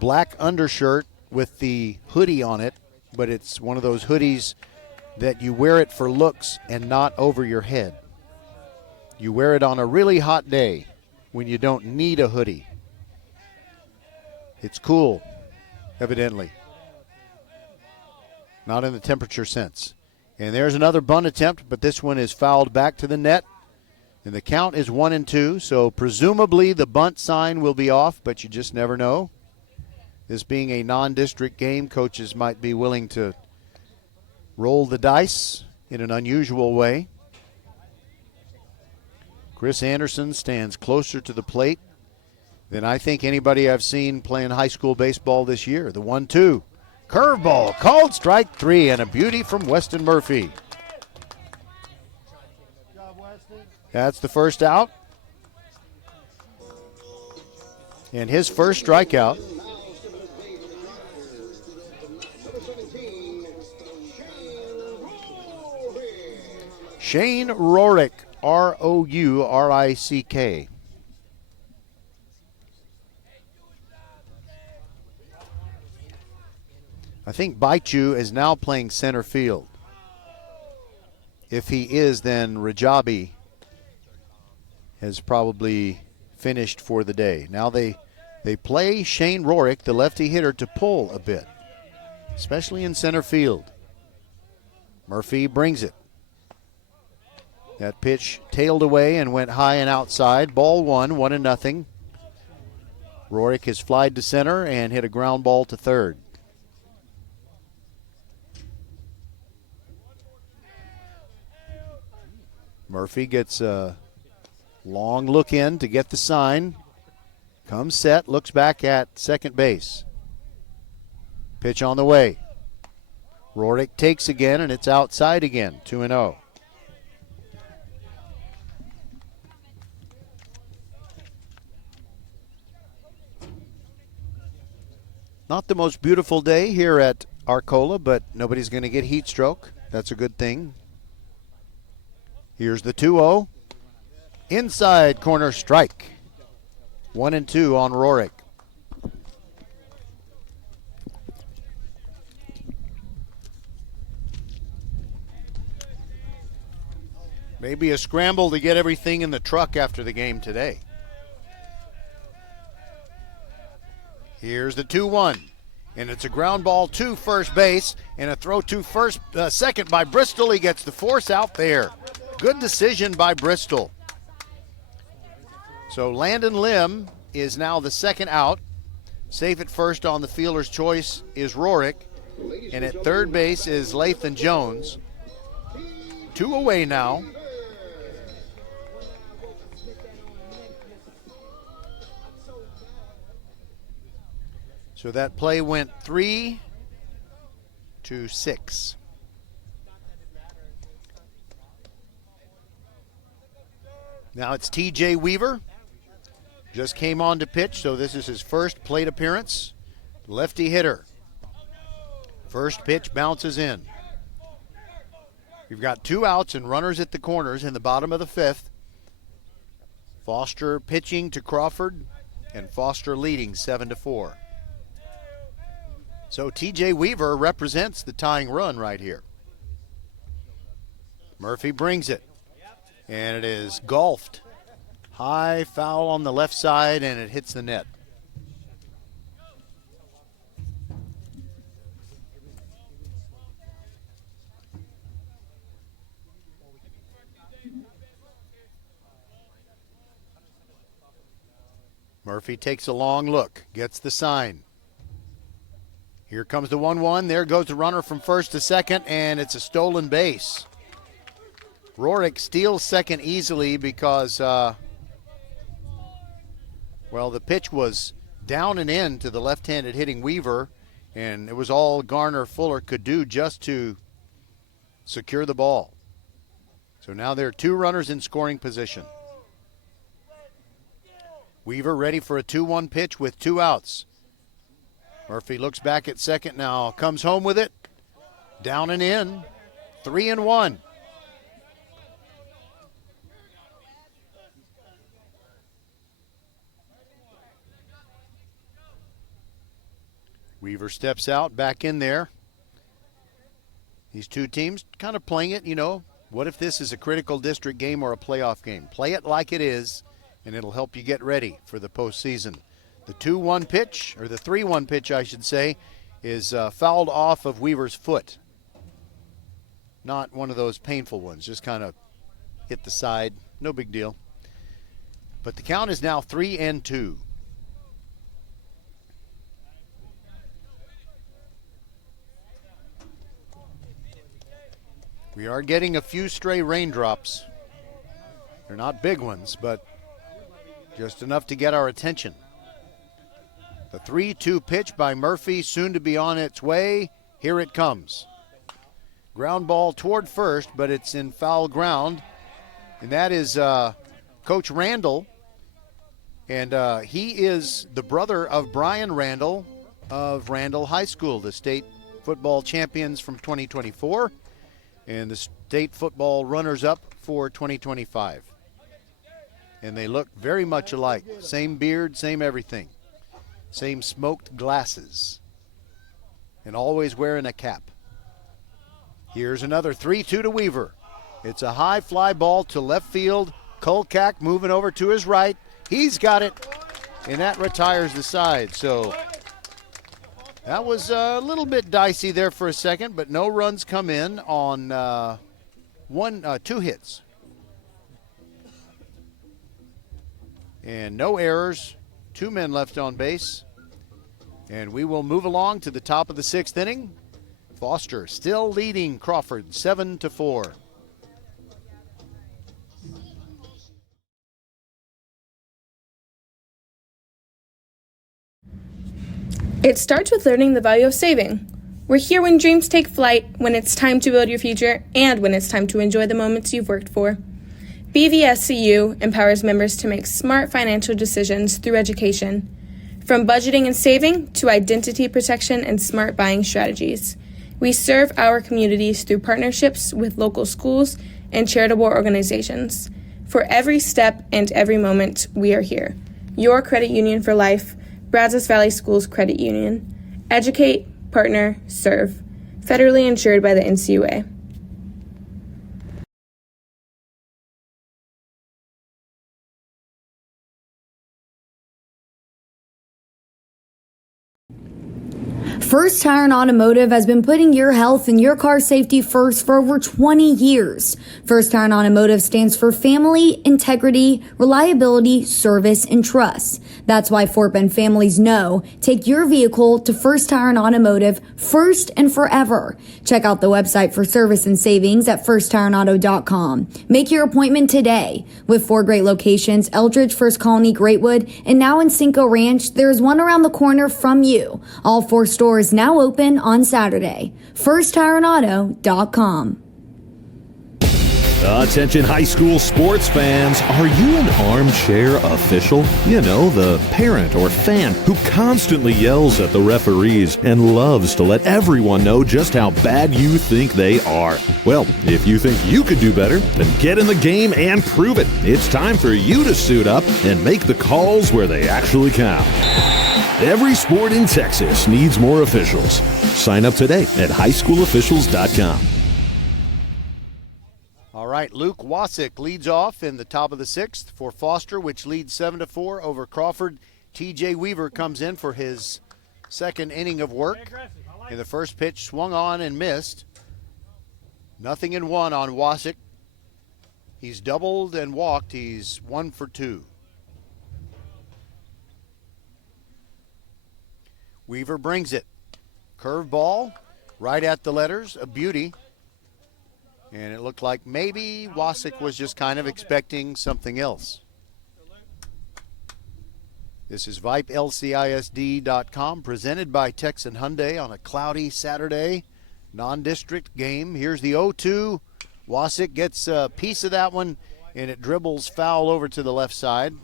black undershirt with the hoodie on it, but it's one of those hoodies that you wear it for looks and not over your head. You wear it on a really hot day when you don't need a hoodie. It's cool, evidently. Not in the temperature sense. And there's another bunt attempt, but this one is fouled back to the net. And the count is 1-2, so presumably the bunt sign will be off, but you just never know. This being a non-district game, coaches might be willing to roll the dice in an unusual way. Chris Anderson stands closer to the plate than I think anybody I've seen playing high school baseball this year. The 1-2. Curveball called strike 3, and a beauty from Weston Murphy. That's the first out. And his first strikeout. Shane Rorick, Rourick. I think Baichu is now playing center field. If he is, then Rajabi has probably finished for the day. Now they play Shane Rorick, the lefty hitter, to pull a bit, especially in center field. Murphy brings it. That pitch tailed away and went high and outside. Ball 1-0. Rorick has flied to center and hit a ground ball to third. Murphy gets a long look in to get the sign. Comes set, looks back at second base. Pitch on the way. Rorick takes again, and it's outside again, 2-0. Not the most beautiful day here at Arcola, but nobody's going to get heat stroke. That's a good thing. Here's the 2-0. Inside corner strike. 1-2 on Rorick. Maybe a scramble to get everything in the truck after the game today. Here's the 2-1. And it's a ground ball to first base and a throw to second by Bristol. He gets the force out there. Good decision by Bristol. So Landon Lim is now the second out. Safe at first on the fielder's choice is Rorick. And at third base is Lathan Jones. 2 away now. So that play went 3-6. Now it's TJ Weaver. Just came on to pitch, so this is his first plate appearance. Lefty hitter. First pitch bounces in. We've got 2 outs and runners at the corners in the bottom of the 5th. Foster pitching to Crawford, and Foster leading 7-4. So TJ Weaver represents the tying run right here. Murphy brings it, and it is golfed. High foul on the left side, and it hits the net. Murphy takes a long look, gets the sign. Here comes the 1-1. There goes the runner from first to second, and it's a stolen base. Rorick steals second easily because, the pitch was down and in to the left-handed hitting Weaver, and it was all Garner Fuller could do just to secure the ball. So now there are 2 runners in scoring position. Weaver ready for a 2-1 pitch with 2 outs. Murphy looks back at second now, comes home with it. Down and in, 3-1. Weaver steps out, back in there. These 2 teams kind of playing it, what if this is a critical district game or a playoff game? Play it like it is, and it'll help you get ready for the postseason. The 2-1 pitch, or the 3-1 pitch, I should say, is fouled off of Weaver's foot. Not one of those painful ones, just kind of hit the side. No big deal. But the count is now 3-2. We are getting a few stray raindrops. They're not big ones, but just enough to get our attention. The 3-2 pitch by Murphy, soon to be on its way. Here it comes. Ground ball toward first, but it's in foul ground. And that is Coach Randall. And he is the brother of Brian Randall of Randall High School, the state football champions from 2024 and the state football runners-up for 2025. And they look very much alike. Same beard, same everything. Same smoked glasses. And always wearing a cap. Here's another 3-2 to Weaver. It's a high fly ball to left field. Kolkak moving over to his right. He's got it, and that retires the side. So that was a little bit dicey there for a second, but no runs come in on two hits. And no errors, 2 men left on base. And we will move along to the top of the 6th inning. Foster still leading Crawford 7-4. It starts with learning the value of saving. We're here when dreams take flight, when it's time to build your future, and when it's time to enjoy the moments you've worked for. BVSCU empowers members to make smart financial decisions through education, from budgeting and saving to identity protection and smart buying strategies. We serve our communities through partnerships with local schools and charitable organizations. For every step and every moment, we are here. Your credit union for life, Brazos Valley Schools Credit Union. Educate, partner, serve. Federally insured by the NCUA. First Tire and Automotive has been putting your health and your car safety first for over 20 years. First Tire and Automotive stands for family, integrity, reliability, service, and trust. That's why Fort Bend families know take your vehicle to First Tire and Automotive first and forever. Check out the website for service and savings at firsttireandauto.com. Make your appointment today. With 4 great locations, Eldridge, First Colony, Greatwood, and now in Cinco Ranch, there is one around the corner from you. All 4 stores now open on Saturday. firsttireandauto.com. Attention high school sports fans, are you an armchair official? You know, the parent or fan who constantly yells at the referees and loves to let everyone know just how bad you think they are. Well, if you think you could do better, then get in the game and prove it. It's time for you to suit up and make the calls where they actually count. Every sport in Texas needs more officials. Sign up today at highschoolofficials.com. All right, Luke Wasick leads off in the top of the 6th for Foster, which leads 7-4 over Crawford. TJ Weaver comes in for his 2nd inning of work. And the first pitch swung on and missed. 0-1 on Wasick. He's doubled and walked. He's 1 for 2. Weaver brings it. Curveball, right at the letters, a beauty. And it looked like maybe Wasick was just kind of expecting something else. This is VypeLCISD.com, presented by Texan Hyundai on a cloudy Saturday non-district game. Here's the 0-2. Wasick gets a piece of that one, and it dribbles foul over to the left side.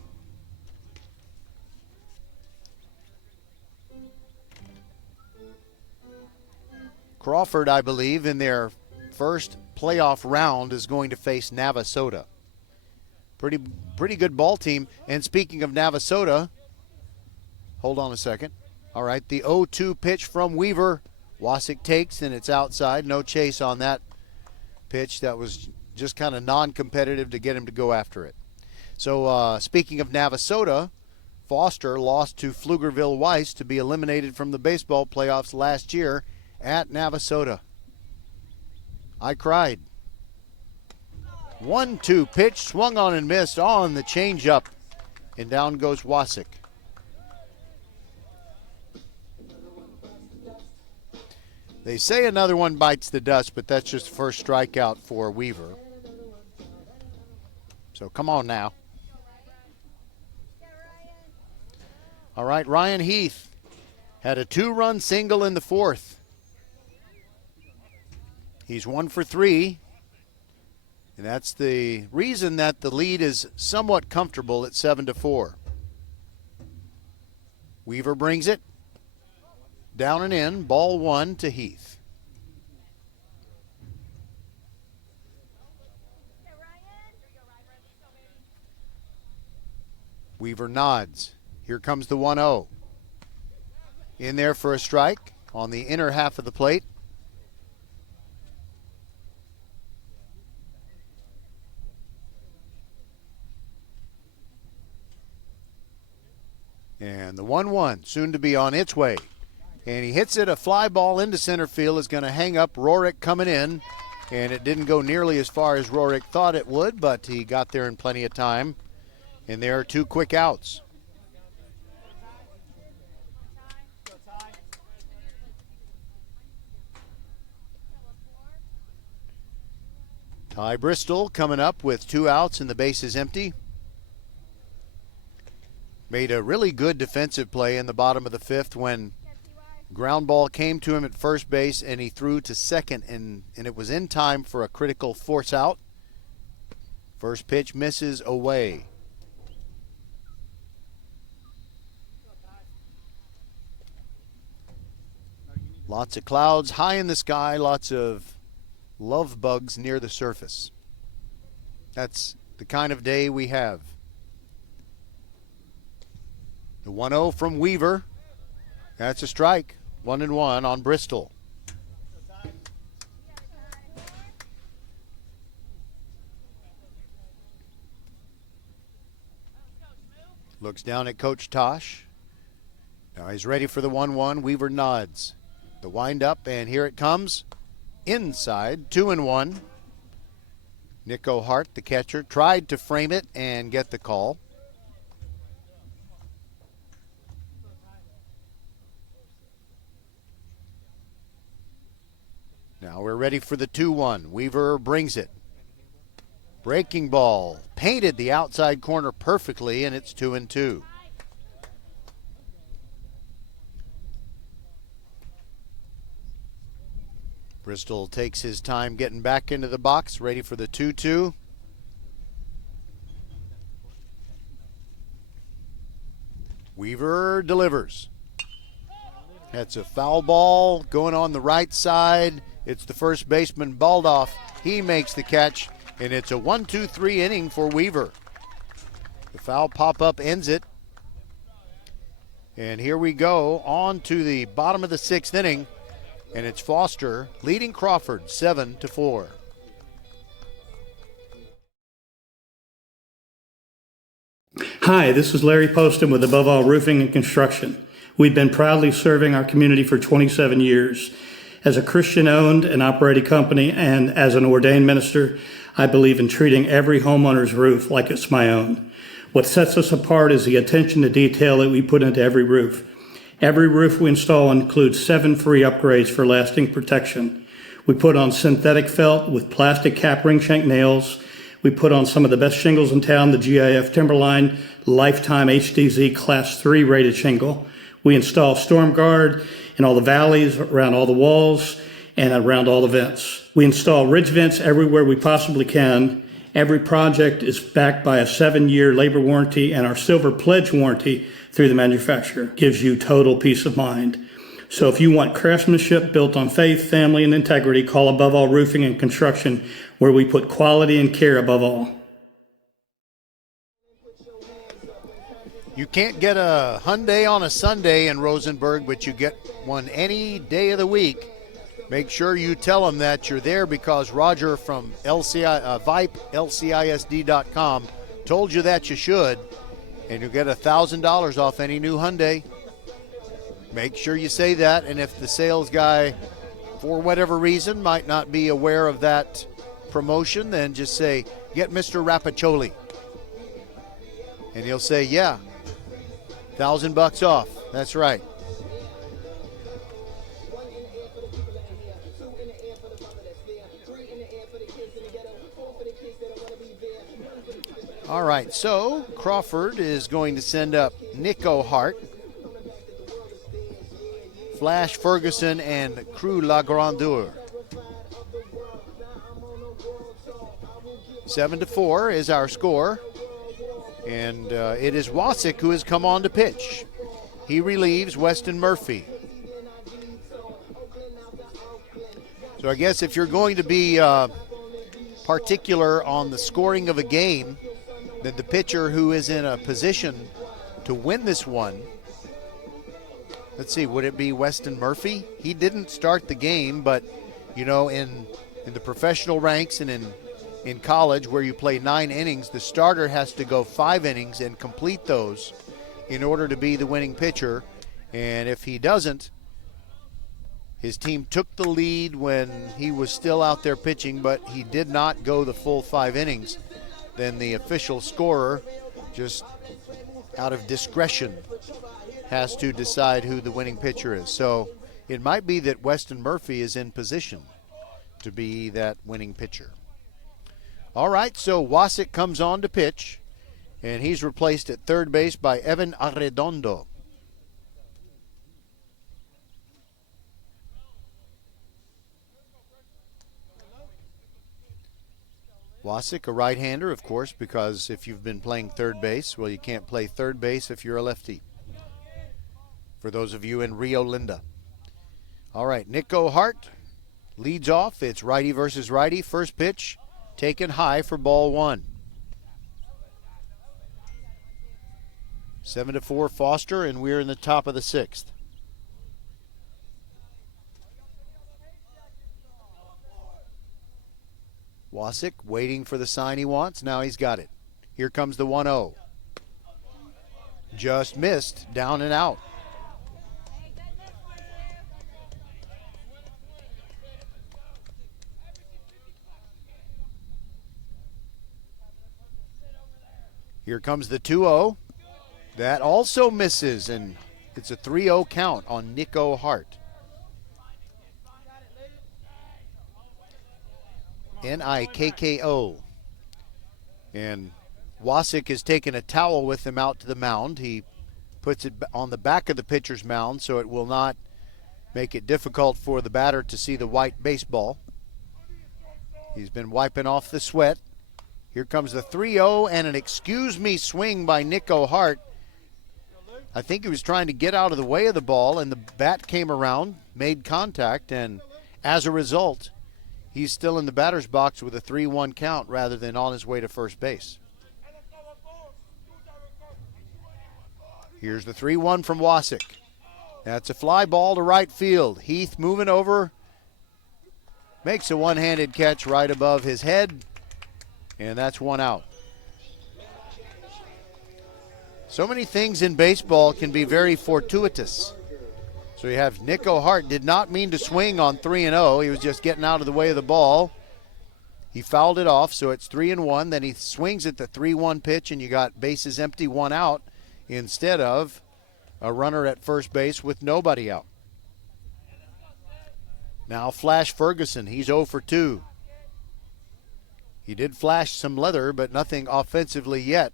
Crawford, I believe, in their first playoff round is going to face Navasota. Pretty good ball team. And speaking of Navasota, hold on a second. All right, the 0-2 pitch from Weaver. Wasick takes, and it's outside. No chase on that pitch. That was just kind of non-competitive to get him to go after it. So speaking of Navasota, Foster lost to Pflugerville Weiss to be eliminated from the baseball playoffs last year at Navasota. I cried. 1-2 pitch, swung on and missed on the changeup, and down goes Wasick. They say another one bites the dust, but that's just the first strikeout for Weaver. So come on now. All right, Ryan Heath Had a 2-run single in the 4th. He's 1 for 3. And that's the reason that the lead is somewhat comfortable at 7-4. Weaver brings it. Down and in, ball 1 to Heath. Weaver nods. Here comes the 1-0. In there for a strike on the inner half of the plate. And the 1-1 soon to be on its way. And he hits it. A fly ball into center field is going to hang up. Rorick coming in. And it didn't go nearly as far as Rorick thought it would, but he got there in plenty of time. And there are 2 quick outs. Ty Bristol coming up with 2 outs and the base is empty. Made a really good defensive play in the bottom of the 5th when ground ball came to him at first base and he threw to second, and it was in time for a critical force out. First pitch misses away. Lots of clouds high in the sky, lots of love bugs near the surface. That's the kind of day we have. The 1-0 from Weaver. That's a strike. 1-1 on Bristol. Looks down at Coach Tosh. Now he's ready for the 1-1. Weaver nods. The windup, and here it comes. Inside, 2-1. Nico Hart, the catcher, tried to frame it and get the call. Now we're ready for the 2-1. Weaver brings it. Breaking ball. Painted the outside corner perfectly, and it's 2-2. Bristol takes his time getting back into the box, ready for the 2-2. Weaver delivers. That's a foul ball going on the right side. It's the first baseman, Baldoff. He makes the catch, and it's a 1-2-3 inning for Weaver. The foul pop-up ends it. And here we go on to the bottom of the 6th inning, and it's Foster leading Crawford 7-4. Hi, this is Larry Poston with Above All Roofing and Construction. We've been proudly serving our community for 27 years. As a Christian-owned and operated company and as an ordained minister, I believe in treating every homeowner's roof like it's my own. What sets us apart is the attention to detail that we put into every roof. Every roof we install includes 7 free upgrades for lasting protection. We put on synthetic felt with plastic cap ring shank nails. We put on some of the best shingles in town, the GIF Timberline Lifetime HDZ Class 3 rated shingle. We install Storm Guard in all the valleys, around all the walls, and around all the vents. We install ridge vents everywhere we possibly can. Every project is backed by a 7-year labor warranty, and our Silver Pledge warranty through the manufacturer gives you total peace of mind. So if you want craftsmanship built on faith, family, and integrity, call Above All Roofing and Construction, where we put quality and care above all. You can't get a Hyundai on a Sunday in Rosenberg, but you get one any day of the week. Make sure you tell them that you're there because Roger from Vype, LCISD.com, told you that you should, and you'll get $1,000 off any new Hyundai. Make sure you say that, and if the sales guy, for whatever reason, might not be aware of that promotion, then just say, get Mr. Rapaccioli. And he'll say, yeah, $1,000 off. That's right. All right, so Crawford is going to send up Nico Hart. Flash Ferguson and Crew La Grandeur. 7-4 is our score. And it is Wasick who has come on to pitch. He relieves Weston Murphy. So I guess if you're going to be particular on the scoring of a game, then the pitcher who is in a position to win this one, let's see, would it be Weston Murphy? He didn't start the game, but, you know, in the professional ranks and in college where you play 9 innings, the starter has to go 5 innings and complete those in order to be the winning pitcher. And if he doesn't, his team took the lead when he was still out there pitching, but he did not go the full 5 innings, then the official scorer, just out of discretion, has to decide who the winning pitcher is. So it might be that Weston Murphy is in position to be that winning pitcher. All right, so Wasick comes on to pitch, and he's replaced at third base by Evan Arredondo. Wasick, a right-hander, of course, because if you've been playing third base, well, you can't play third base if you're a lefty. For those of you in Rio Linda. All right, Nico Hart leads off. It's righty versus righty. First pitch taken high for ball 1. 7-4 Foster, and we're in the top of the 6th. Wasick waiting for the sign he wants. Now he's got it. Here comes the 1-0. Just missed, down and out. Here comes the 2-0. That also misses, and it's a 3-0 count on Nico Hart. Nikko. And Wasick has taken a towel with him out to the mound. He puts it on the back of the pitcher's mound so it will not make it difficult for the batter to see the white baseball. He's been wiping off the sweat. Here comes the 3-0 and an excuse me swing by Nico Hart. I think he was trying to get out of the way of the ball, and the bat came around, made contact, and as a result, he's still in the batter's box with a 3-1 count rather than on his way to first base. Here's the 3-1 from Wasick. That's a fly ball to right field. Heath moving over, makes a one-handed catch right above his head, and that's 1 out. So many things in baseball can be very fortuitous. So you have Nico Hart did not mean to swing on 3-0. He was just getting out of the way of the ball. He fouled it off, so it's 3-1. Then he swings at the 3-1 pitch, and you got bases empty, 1 out, instead of a runner at first base with nobody out. Now Flash Ferguson, he's 0 for 2. He did flash some leather, but nothing offensively yet.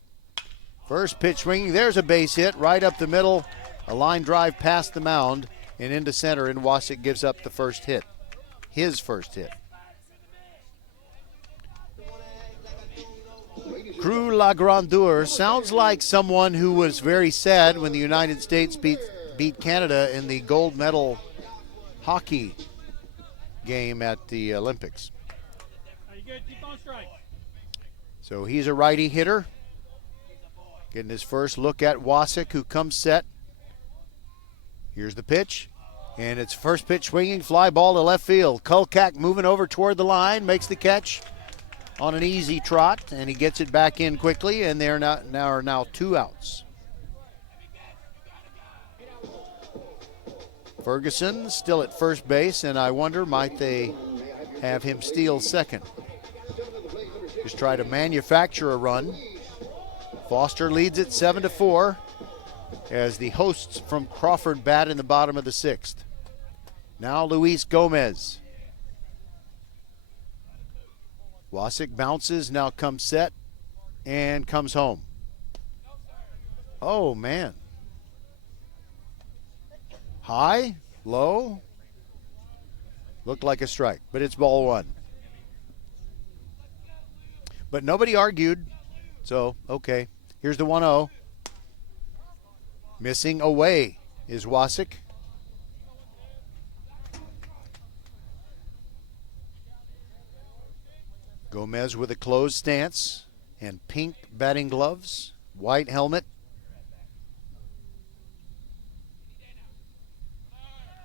First pitch swinging, there's a base hit right up the middle. A line drive past the mound and into center, and Wasick gives up the first hit. His first hit. Crew La Grandeur sounds like someone who was very sad when the United States beat Canada in the gold medal hockey game at the Olympics. So he's a righty hitter. Getting his first look at Wasick, who comes set. Here's the pitch, and it's first pitch swinging, fly ball to left field. Kulkak moving over toward the line, makes the catch on an easy trot, and he gets it back in quickly, and there are now 2 outs. Ferguson still at first base, and I wonder, might they have him steal second? Just try to manufacture a run. Foster leads it 7-4 as the hosts from Crawford bat in the bottom of the 6th. Now Luis Gomez. Wasick bounces, now comes set, and comes home. Oh, man. High, Low. Looked like a strike, but it's ball one. But nobody argued, so okay. Here's the 1-0. Missing away is Wasik. Gomez with a closed stance and pink batting gloves, white helmet.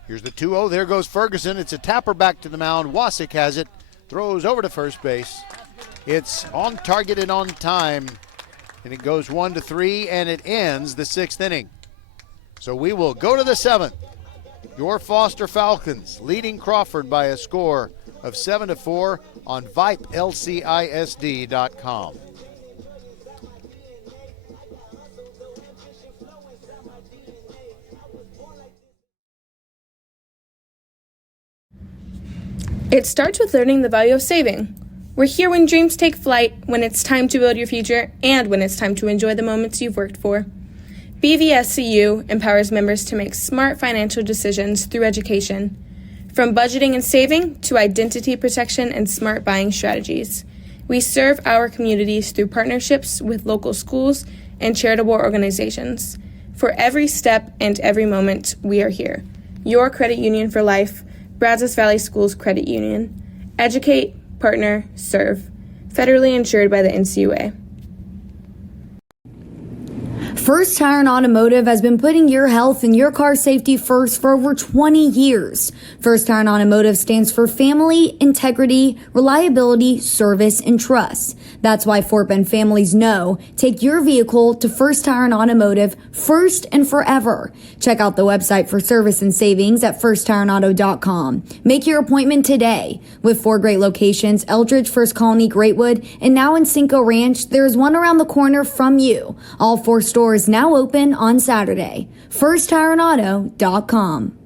Here's the 2-0. There goes Ferguson. It's a tapper back to the mound. Wasik has it. Throws over to first base. It's on target and on time. And it goes 1-3, and it ends the 6th inning. So we will go to the 7th. Your Foster Falcons leading Crawford by a score of 7-4 on VypeLCISD.com. It starts with learning the value of saving. We're here when dreams take flight, when it's time to build your future, and when it's time to enjoy the moments you've worked for. BVSCU empowers members to make smart financial decisions through education. From budgeting and saving to identity protection and smart buying strategies. We serve our communities through partnerships with local schools and charitable organizations. For every step and every moment, we are here. Your credit union for life, Brazos Valley Schools Credit Union. Educate, partner, serve. Federally insured by the NCUA. First Tire and Automotive has been putting your health and your car safety first for over 20 years. First Tire and Automotive stands for family, integrity, reliability, service, and trust. That's why Fort Bend families know take your vehicle to First Tire and Automotive first and forever. Check out the website for service and savings at firsttireandauto.com. Make your appointment today. With 4 great locations, Eldridge, First Colony, Greatwood, and now in Cinco Ranch, there's one around the corner from you. All 4 stores now open on Saturday. FirstTireandAuto.com.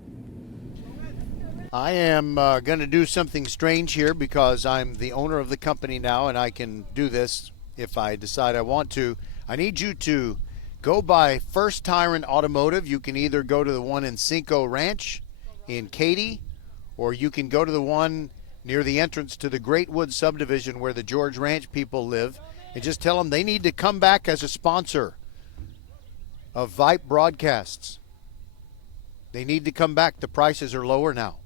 I am going to do something strange here because I'm the owner of the company now and I can do this if I decide I want to. I need you to go by First Tire and Automotive. You can either go to the one in Cinco Ranch in Katy, or you can go to the one near the entrance to the Greatwood subdivision where the George Ranch people live, and just tell them they need to come back as a sponsor of Vype broadcasts. They need to come back. The prices are lower now.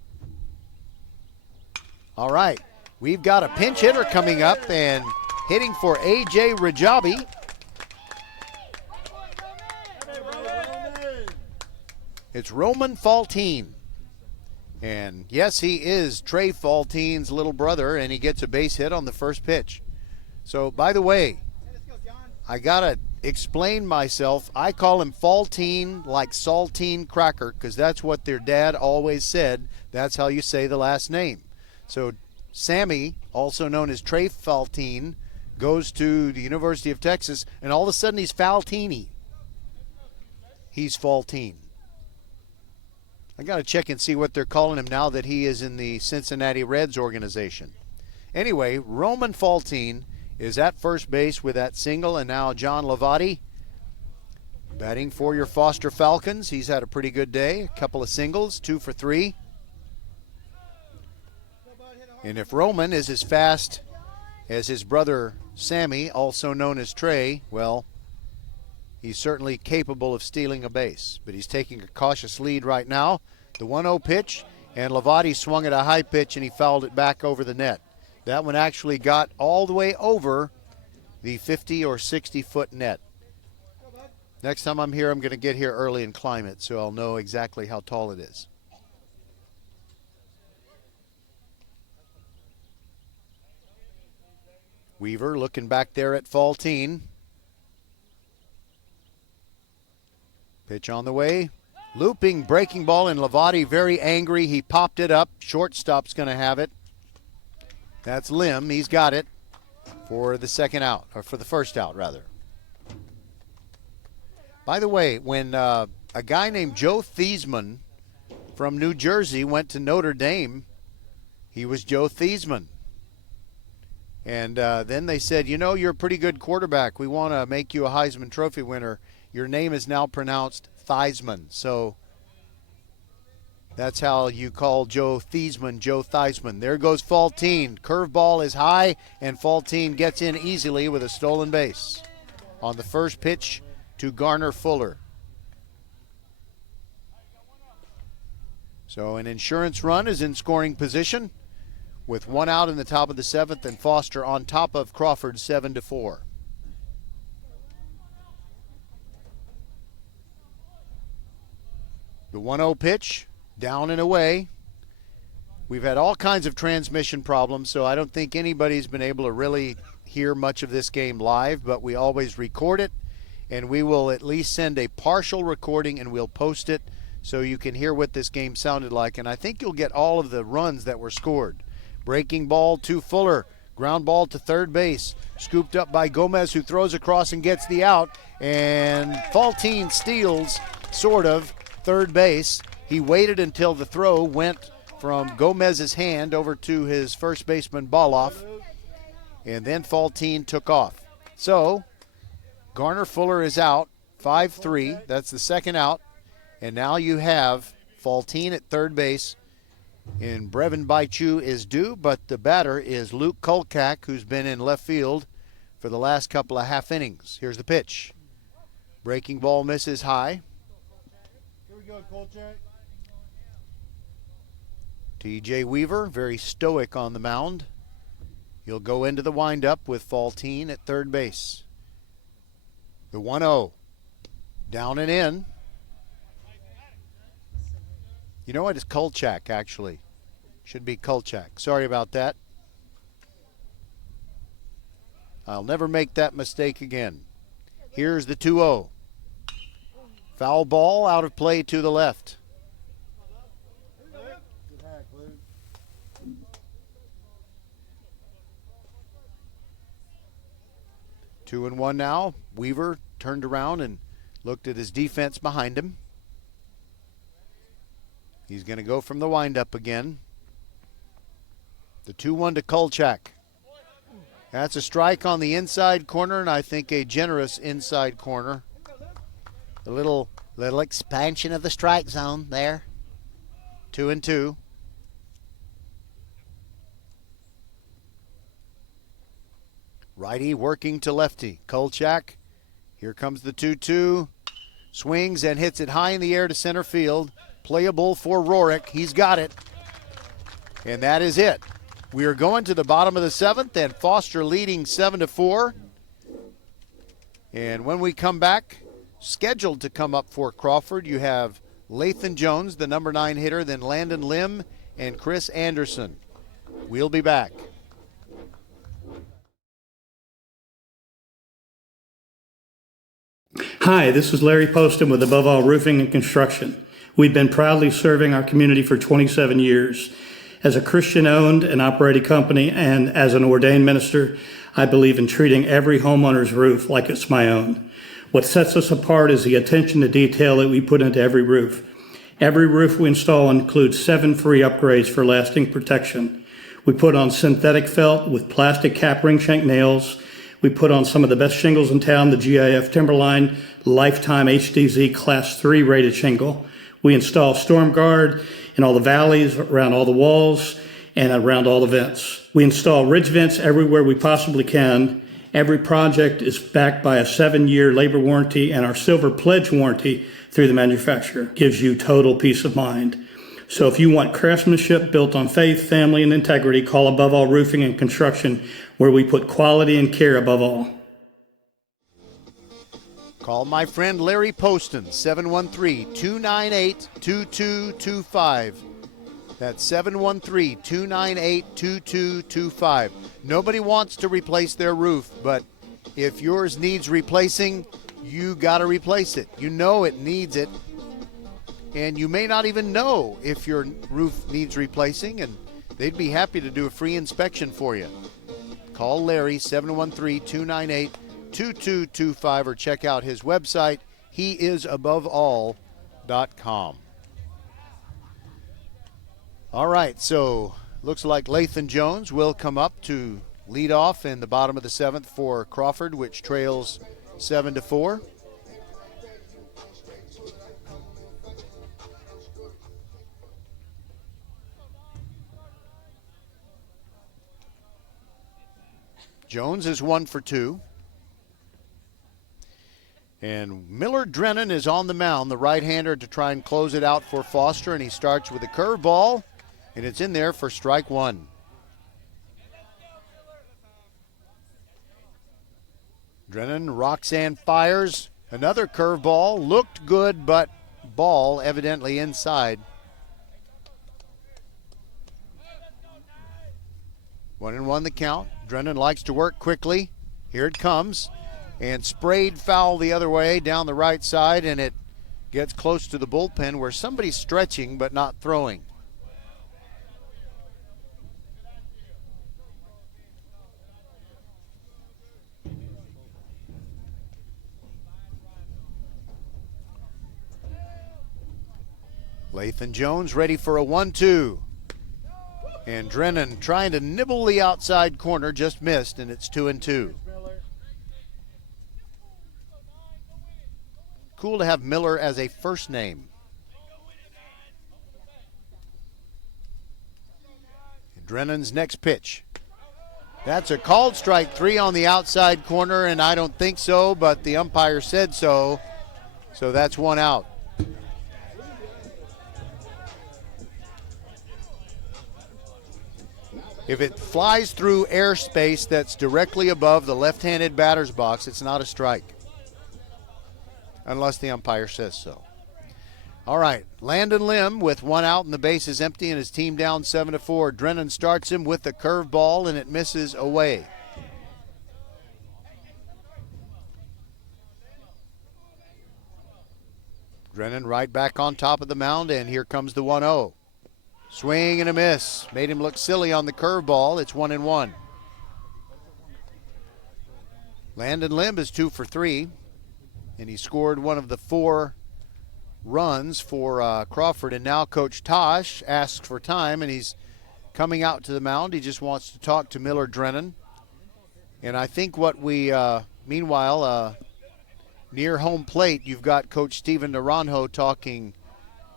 All right. We've got a pinch hitter coming up and hitting for A.J. Rajabi. It's Roman Faltine. And yes, he is Trey Faltine's little brother, and he gets a base hit on the first pitch. So, by the way, I got to explain myself. I call him Faltine like saltine cracker because that's what their dad always said. That's how you say the last name. So Sammy, also known as Trey Faltine, goes to the University of Texas, and all of a sudden he's Faltini. He's Faltine. I got to check and see what they're calling him now that he is in the Cincinnati Reds organization. Anyway, Roman Faltine is at first base with that single, and now John Lavati batting for your Foster Falcons. He's had a pretty good day, a couple of singles, 2 for 3. And if Roman is as fast as his brother Sammy, also known as Trey, well, he's certainly capable of stealing a base. But he's taking a cautious lead right now. The 1-0 pitch, and Lavati swung at a high pitch and he fouled it back over the net. That one actually got all the way over the 50 or 60 foot net. Next time I'm here, I'm going to get here early and climb it so I'll know exactly how tall it is. Weaver looking back there at Faltine. Pitch on the way. Looping, breaking ball, and Lavati very angry. He popped it up. Shortstop's going to have it. That's Lim. He's got it for the second out, or for the first out, rather. By the way, when a guy named Joe Thiesman from New Jersey went to Notre Dame, he was Joe Thiesman. And then they said, you know, you're a pretty good quarterback. We want to make you a Heisman Trophy winner. Your name is now pronounced Theismann. So That's how you call Joe Theismann. There goes Faltine. Curveball is high, and Faltine gets in easily with a stolen base on the first pitch to Garner Fuller. So an insurance run is in scoring position with one out in the top of the seventh, and Foster on top of Crawford 7-4. The 1-0 pitch, down and away. We've had all kinds of transmission problems, so I don't think anybody's been able to really hear much of this game live, but we always record it, and we will at least send a partial recording and we'll post it so you can hear what this game sounded like, and I think you'll get all of the runs that were scored. Breaking ball to Fuller, ground ball to third base, scooped up by Gomez, who throws across and gets the out, and Faltine steals, sort of, third base. He waited until the throw went from Gomez's hand over to his first baseman Baloff, and then Faltine took off. So Garner Fuller is out, 5-3. That's the second out. And now you have Faltine at third base, and Brevin Baichu is due, but the batter is Luke Kolchak, who's been in left field for the last couple of half innings. Here's the pitch. Breaking ball misses high. Here we go, Kolchak. TJ Weaver, very stoic on the mound. He'll go into the windup with Faltine at third base. The 1-0. Down and in. You know what? It's Kolchak, actually. Should be Kolchak. Sorry about that. I'll never make that mistake again. Here's the 2-0. Foul ball out of play to the left. Two and one now. Weaver turned around and looked at his defense behind him. He's going to go from the windup again. The 2-1 to Kolchak. That's a strike on the inside corner, and I think a generous inside corner. A little expansion of the strike zone there. 2-2. Righty working to lefty. Kolchak. Here comes the 2-2. Swings and hits it high in the air to center field. Playable for Rorik. He's got it. And that is it. We are going to the bottom of the seventh, and Foster leading 7-4. And when we come back, scheduled to come up for Crawford, you have Lathan Jones, the number 9 hitter, then Landon Lim and Chris Anderson. We'll be back. Hi, this is Larry Poston with Above All Roofing and Construction. We've been proudly serving our community for 27 years. As a Christian-owned and operated company and as an ordained minister, I believe in treating every homeowner's roof like it's my own. What sets us apart is the attention to detail that we put into every roof. Every roof we install includes 7 free upgrades for lasting protection. We put on synthetic felt with plastic cap ring shank nails. We put on some of the best shingles in town, the GIF Timberline Lifetime HDZ Class 3 rated shingle. We install Storm Guard in all the valleys, around all the walls, and around all the vents. We install ridge vents everywhere we possibly can. Every project is backed by a 7-year labor warranty, and our Silver Pledge warranty through the manufacturer gives you total peace of mind. So if you want craftsmanship built on faith, family, and integrity, call Above All Roofing and Construction, where we put quality and care above all. Call my friend Larry Poston, 713-298-2225. That's 713-298-2225. Nobody wants to replace their roof, but if yours needs replacing, you got to replace it. You know it needs it, and you may not even know if your roof needs replacing, and they'd be happy to do a free inspection for you. Call Larry, 713-298-2225, or check out his website, heisabovall.com. All right, so looks like Lathan Jones will come up to lead off in the bottom of the seventh for Crawford, which trails 7-4. Jones is 1 for 2. And Miller Drennan is on the mound, the right-hander, to try and close it out for Foster, and he starts with a curveball, and it's in there for strike 1. Drennan rocks and fires. Another curveball. Looked good, but ball evidently inside. 1-1 the count. Drennan likes to work quickly. Here it comes. And sprayed foul the other way down the right side, and it gets close to the bullpen where somebody's stretching but not throwing. Lathan Jones ready for a 1-2. And Drennan trying to nibble the outside corner, just missed, and it's 2-2. Cool to have Miller as a first name. And Drennan's next pitch. That's a called strike 3 on the outside corner, and I don't think so, but the umpire said so. So that's 1 out. If it flies through airspace that's directly above the left-handed batter's box, it's not a strike. Unless the umpire says so. All right, Landon Lim with 1 out and the base is empty and his team down 7-4. Drennan starts him with the curveball and it misses away. Drennan right back on top of the mound, and here comes the 1-0. Swing and a miss. Made him look silly on the curveball. It's 1-1. Landon Lim is 2 for 3. And he scored one of the 4 runs for Crawford. And now Coach Tosh asks for time, and he's coming out to the mound. He just wants to talk to Miller Drennan. And I think what we, meanwhile, near home plate, you've got Coach Steven Naranjo talking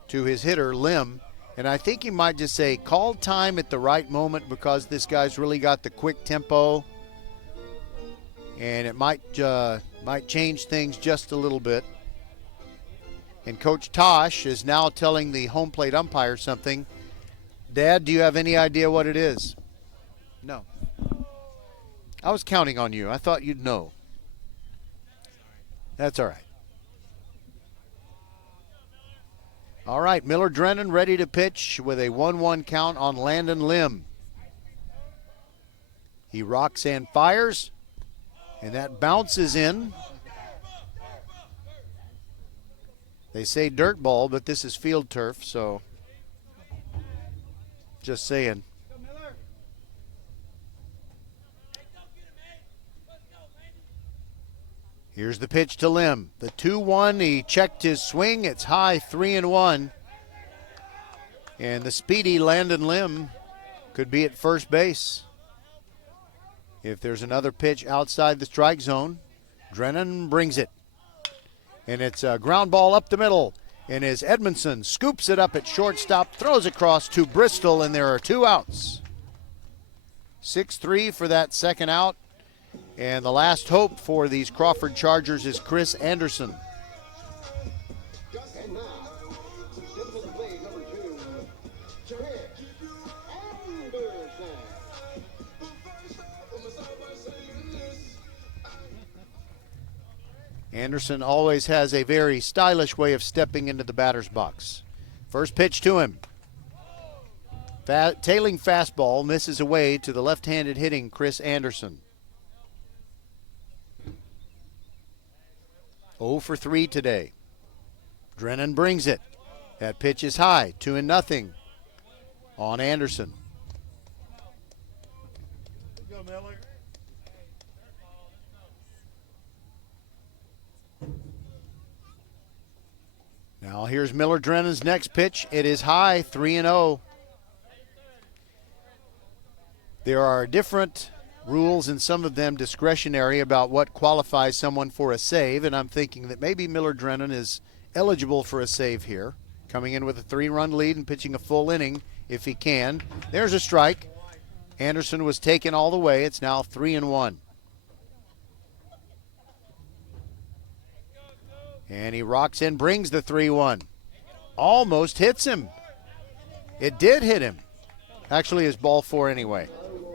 to his hitter, Lim. And I think he might just say, call time at the right moment because this guy's really got the quick tempo. And it might change things just a little bit. And Coach Tosh is now telling the home plate umpire something. Dad, do you have any idea what it is? No. I was counting on you. I thought you'd know. That's all right. All right, Miller Drennan ready to pitch with a 1-1 count on Landon Lim. He rocks and fires, and that bounces in. They say dirt ball, but this is field turf, so just saying. Here's the pitch to Lim. The 2-1, he checked his swing. It's high, 3-1. And the speedy Landon Lim could be at first base. If there's another pitch outside the strike zone, Drennan brings it. And it's a ground ball up the middle. And as Edmondson scoops it up at shortstop, throws across to Bristol, and there are 2 outs. 6-3 for that second out. And the last hope for these Crawford Chargers is Chris Anderson. Anderson always has a very stylish way of stepping into the batter's box. First pitch to him. Tailing fastball misses away to the left-handed hitting Chris Anderson. 0 for 3 today. Drennan brings it. That pitch is high, 2-0 on Anderson. Go, Miller. Now here's Miller Drennan's next pitch. It is high, 3-0. There are different rules, and some of them discretionary, about what qualifies someone for a save, and I'm thinking that maybe Miller Drennan is eligible for a save here, coming in with a 3-run lead and pitching a full inning if he can. There's a strike. Anderson was taken all the way. It's now 3-1. And he rocks in, brings the 3-1. Almost hits him. It did hit him. Actually, his ball 4 anyway.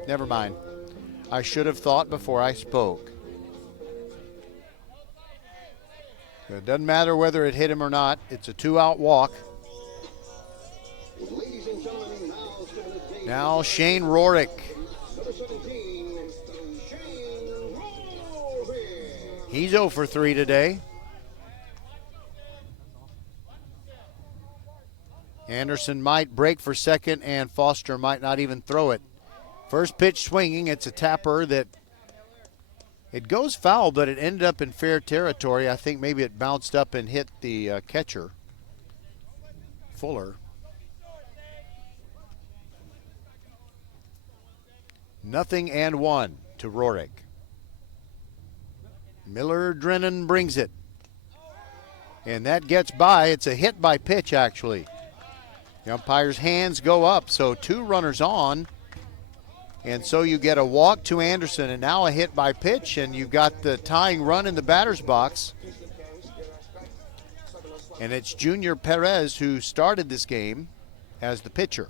Never mind. I should have thought before I spoke. It doesn't matter whether it hit him or not. It's a 2-out walk. Now Shane Rorick. He's 0 for 3 today. Anderson might break for second, and Foster might not even throw it. First pitch swinging. It's a tapper that it goes foul, but it ended up in fair territory. I think maybe it bounced up and hit the catcher, Fuller. Nothing and 1 to Rorick. Miller Drennan brings it. And that gets by. It's a hit by pitch, actually. The umpire's hands go up, so 2 runners on. And so you get a walk to Anderson and now a hit by pitch, and you've got the tying run in the batter's box. And it's Junior Perez who started this game as the pitcher.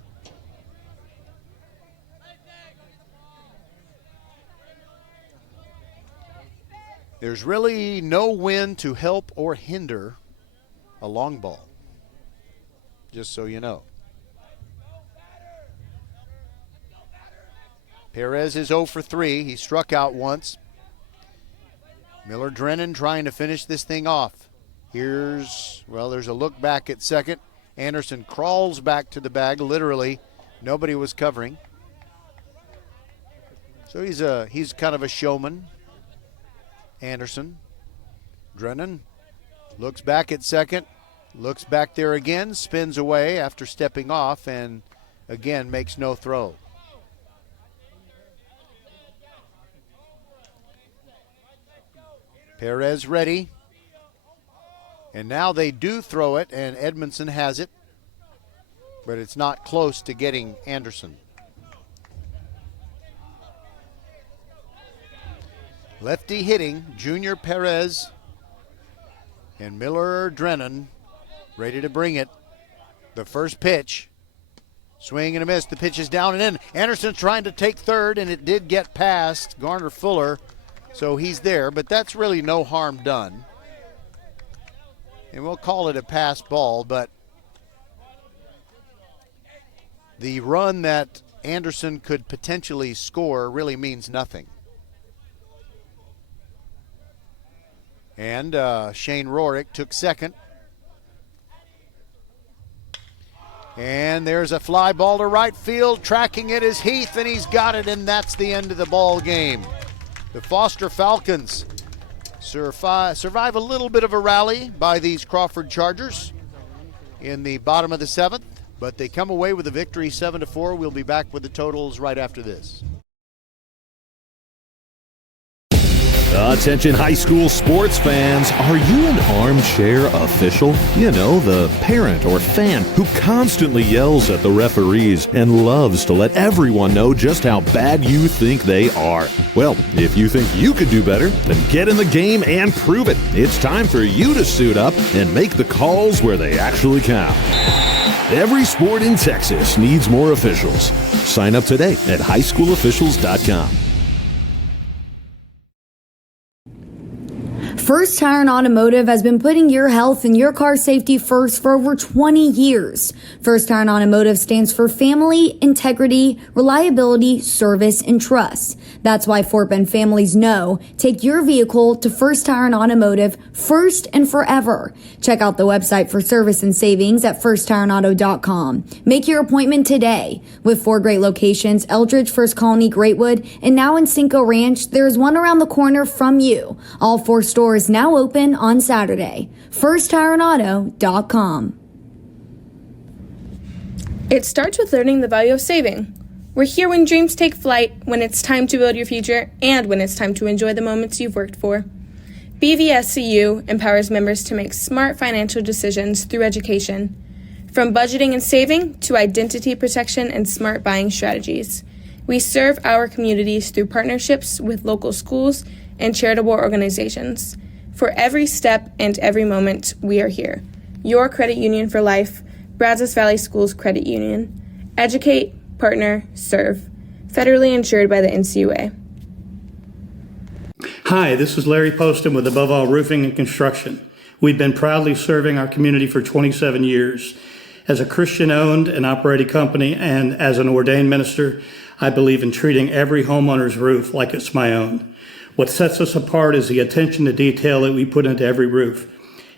There's really no wind to help or hinder a long ball, just so you know. Perez is 0 for 3. He struck out once. Miller Drennan trying to finish this thing off. There's a look back at second. Anderson crawls back to the bag, literally. Nobody was covering. So he's kind of a showman. Anderson. Drennan looks back at second, looks back there again, spins away after stepping off, and again makes no throw. Perez ready. And now they do throw it, and Edmondson has it, but it's not close to getting Anderson. Lefty hitting, Junior Perez and Miller Drennan ready to bring it. The first pitch, swing and a miss. The pitch is down and in. Anderson's trying to take third, and it did get past Garner Fuller, so he's there, but that's really no harm done. And we'll call it a pass ball, but the run that Anderson could potentially score really means nothing. And Shane Rorick took second. And there's a fly ball to right field. Tracking it is Heath, and he's got it, and that's the end of the ball game. The Foster Falcons survive a little bit of a rally by these Crawford Chargers in the bottom of the 7th, but they come away with a victory 7-4. We'll be back with the totals right after this. Attention high school sports fans, are you an armchair official? You know, the parent or fan who constantly yells at the referees and loves to let everyone know just how bad you think they are. Well, if you think you could do better, then get in the game and prove it. It's time for you to suit up and make the calls where they actually count. Every sport in Texas needs more officials. Sign up today at highschoolofficials.com. First Tire and Automotive has been putting your health and your car safety first for over 20 years. First Tire and Automotive stands for family, integrity, reliability, service, and trust. That's why Fort Bend families know take your vehicle to First Tire and Automotive first and forever. Check out the website for service and savings at firsttireandauto.com. Make your appointment today. With 4 great locations, Eldridge, First Colony, Greatwood, and now in Cinco Ranch, there is one around the corner from you. All 4 stores now open on Saturday. firsttireandauto.com. It starts with learning the value of saving. We're here when dreams take flight, when it's time to build your future, and when it's time to enjoy the moments you've worked for. BVSCU empowers members to make smart financial decisions through education. From budgeting and saving to identity protection and smart buying strategies. We serve our communities through partnerships with local schools and charitable organizations. For every step and every moment, we are here. Your credit union for life, Brazos Valley Schools Credit Union. Educate, partner, serve. Federally insured by the NCUA. Hi, this is Larry Poston with Above All Roofing and Construction. We've been proudly serving our community for 27 years. As a Christian-owned and operated company and as an ordained minister, I believe in treating every homeowner's roof like it's my own. What sets us apart is the attention to detail that we put into every roof.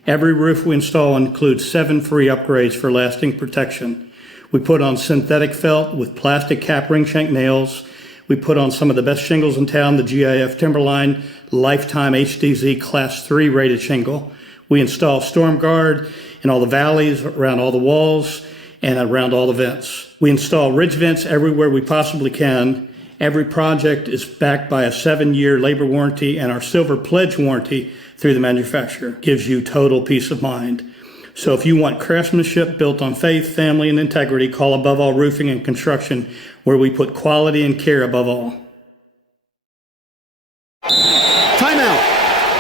Every roof we install includes 7 free upgrades for lasting protection. We put on synthetic felt with plastic cap ring shank nails. We put on some of the best shingles in town, the GIF Timberline Lifetime HDZ Class 3 rated shingle. We install Storm Guard in all the valleys, around all the walls, and around all the vents. We install ridge vents everywhere we possibly can. Every project is backed by a 7-year labor warranty, and our Silver Pledge warranty through the manufacturer gives you total peace of mind. So if you want craftsmanship built on faith, family, and integrity, call Above All Roofing and Construction, where we put quality and care above all. Timeout.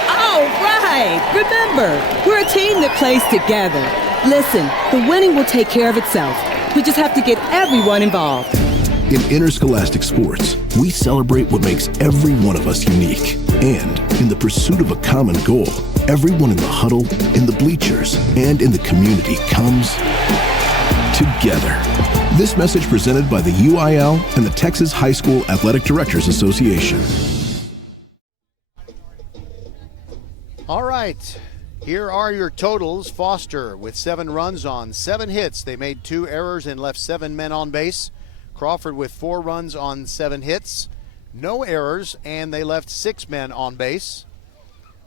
All right! Remember, we're a team that plays together. Listen, the winning will take care of itself. We just have to get everyone involved. In interscholastic sports, we celebrate what makes every one of us unique. And in the pursuit of a common goal, everyone in the huddle, in the bleachers, and in the community comes together. This message presented by the UIL and the Texas High School Athletic Directors Association. All right, here are your totals. Foster with 7 runs on 7 hits. They made 2 errors and left 7 men on base. Crawford with 4 runs on 7 hits, no errors, and they left 6 men on base.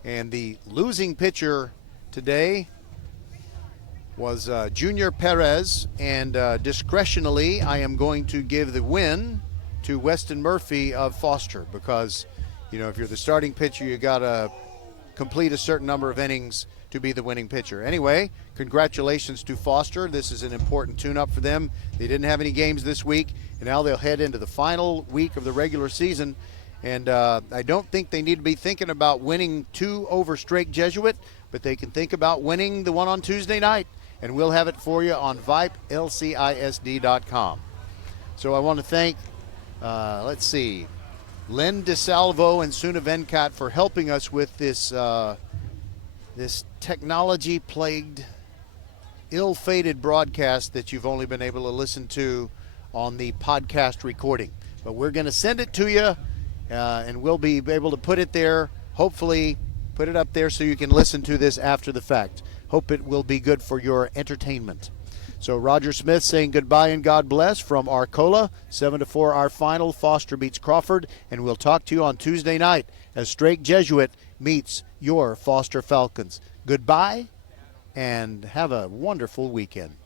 And the losing pitcher today was Junior Perez, and discretionally I am going to give the win to Weston Murphy of Foster, because, you know, if you're the starting pitcher, you got to complete a certain number of innings to be the winning pitcher. Anyway, congratulations to Foster. This is an important tune-up for them. They didn't have any games this week, and now they'll head into the final week of the regular season. And I don't think they need to be thinking about winning 2 over Strake Jesuit, but they can think about winning the one on Tuesday night. And we'll have it for you on Vype, lcisd.com. So I want to thank, Len DeSalvo and Suna Venkat for helping us with this this technology-plagued, ill-fated broadcast that you've only been able to listen to on the podcast recording. But we're going to send it to you, and we'll be able to put it there, hopefully put it up there so you can listen to this after the fact. Hope it will be good for your entertainment. So Roger Smith saying goodbye and God bless from Arcola. 7-4 our final. Foster beats Crawford, and we'll talk to you on Tuesday night as Strake Jesuit meets your Foster Falcons. Goodbye, and have a wonderful weekend.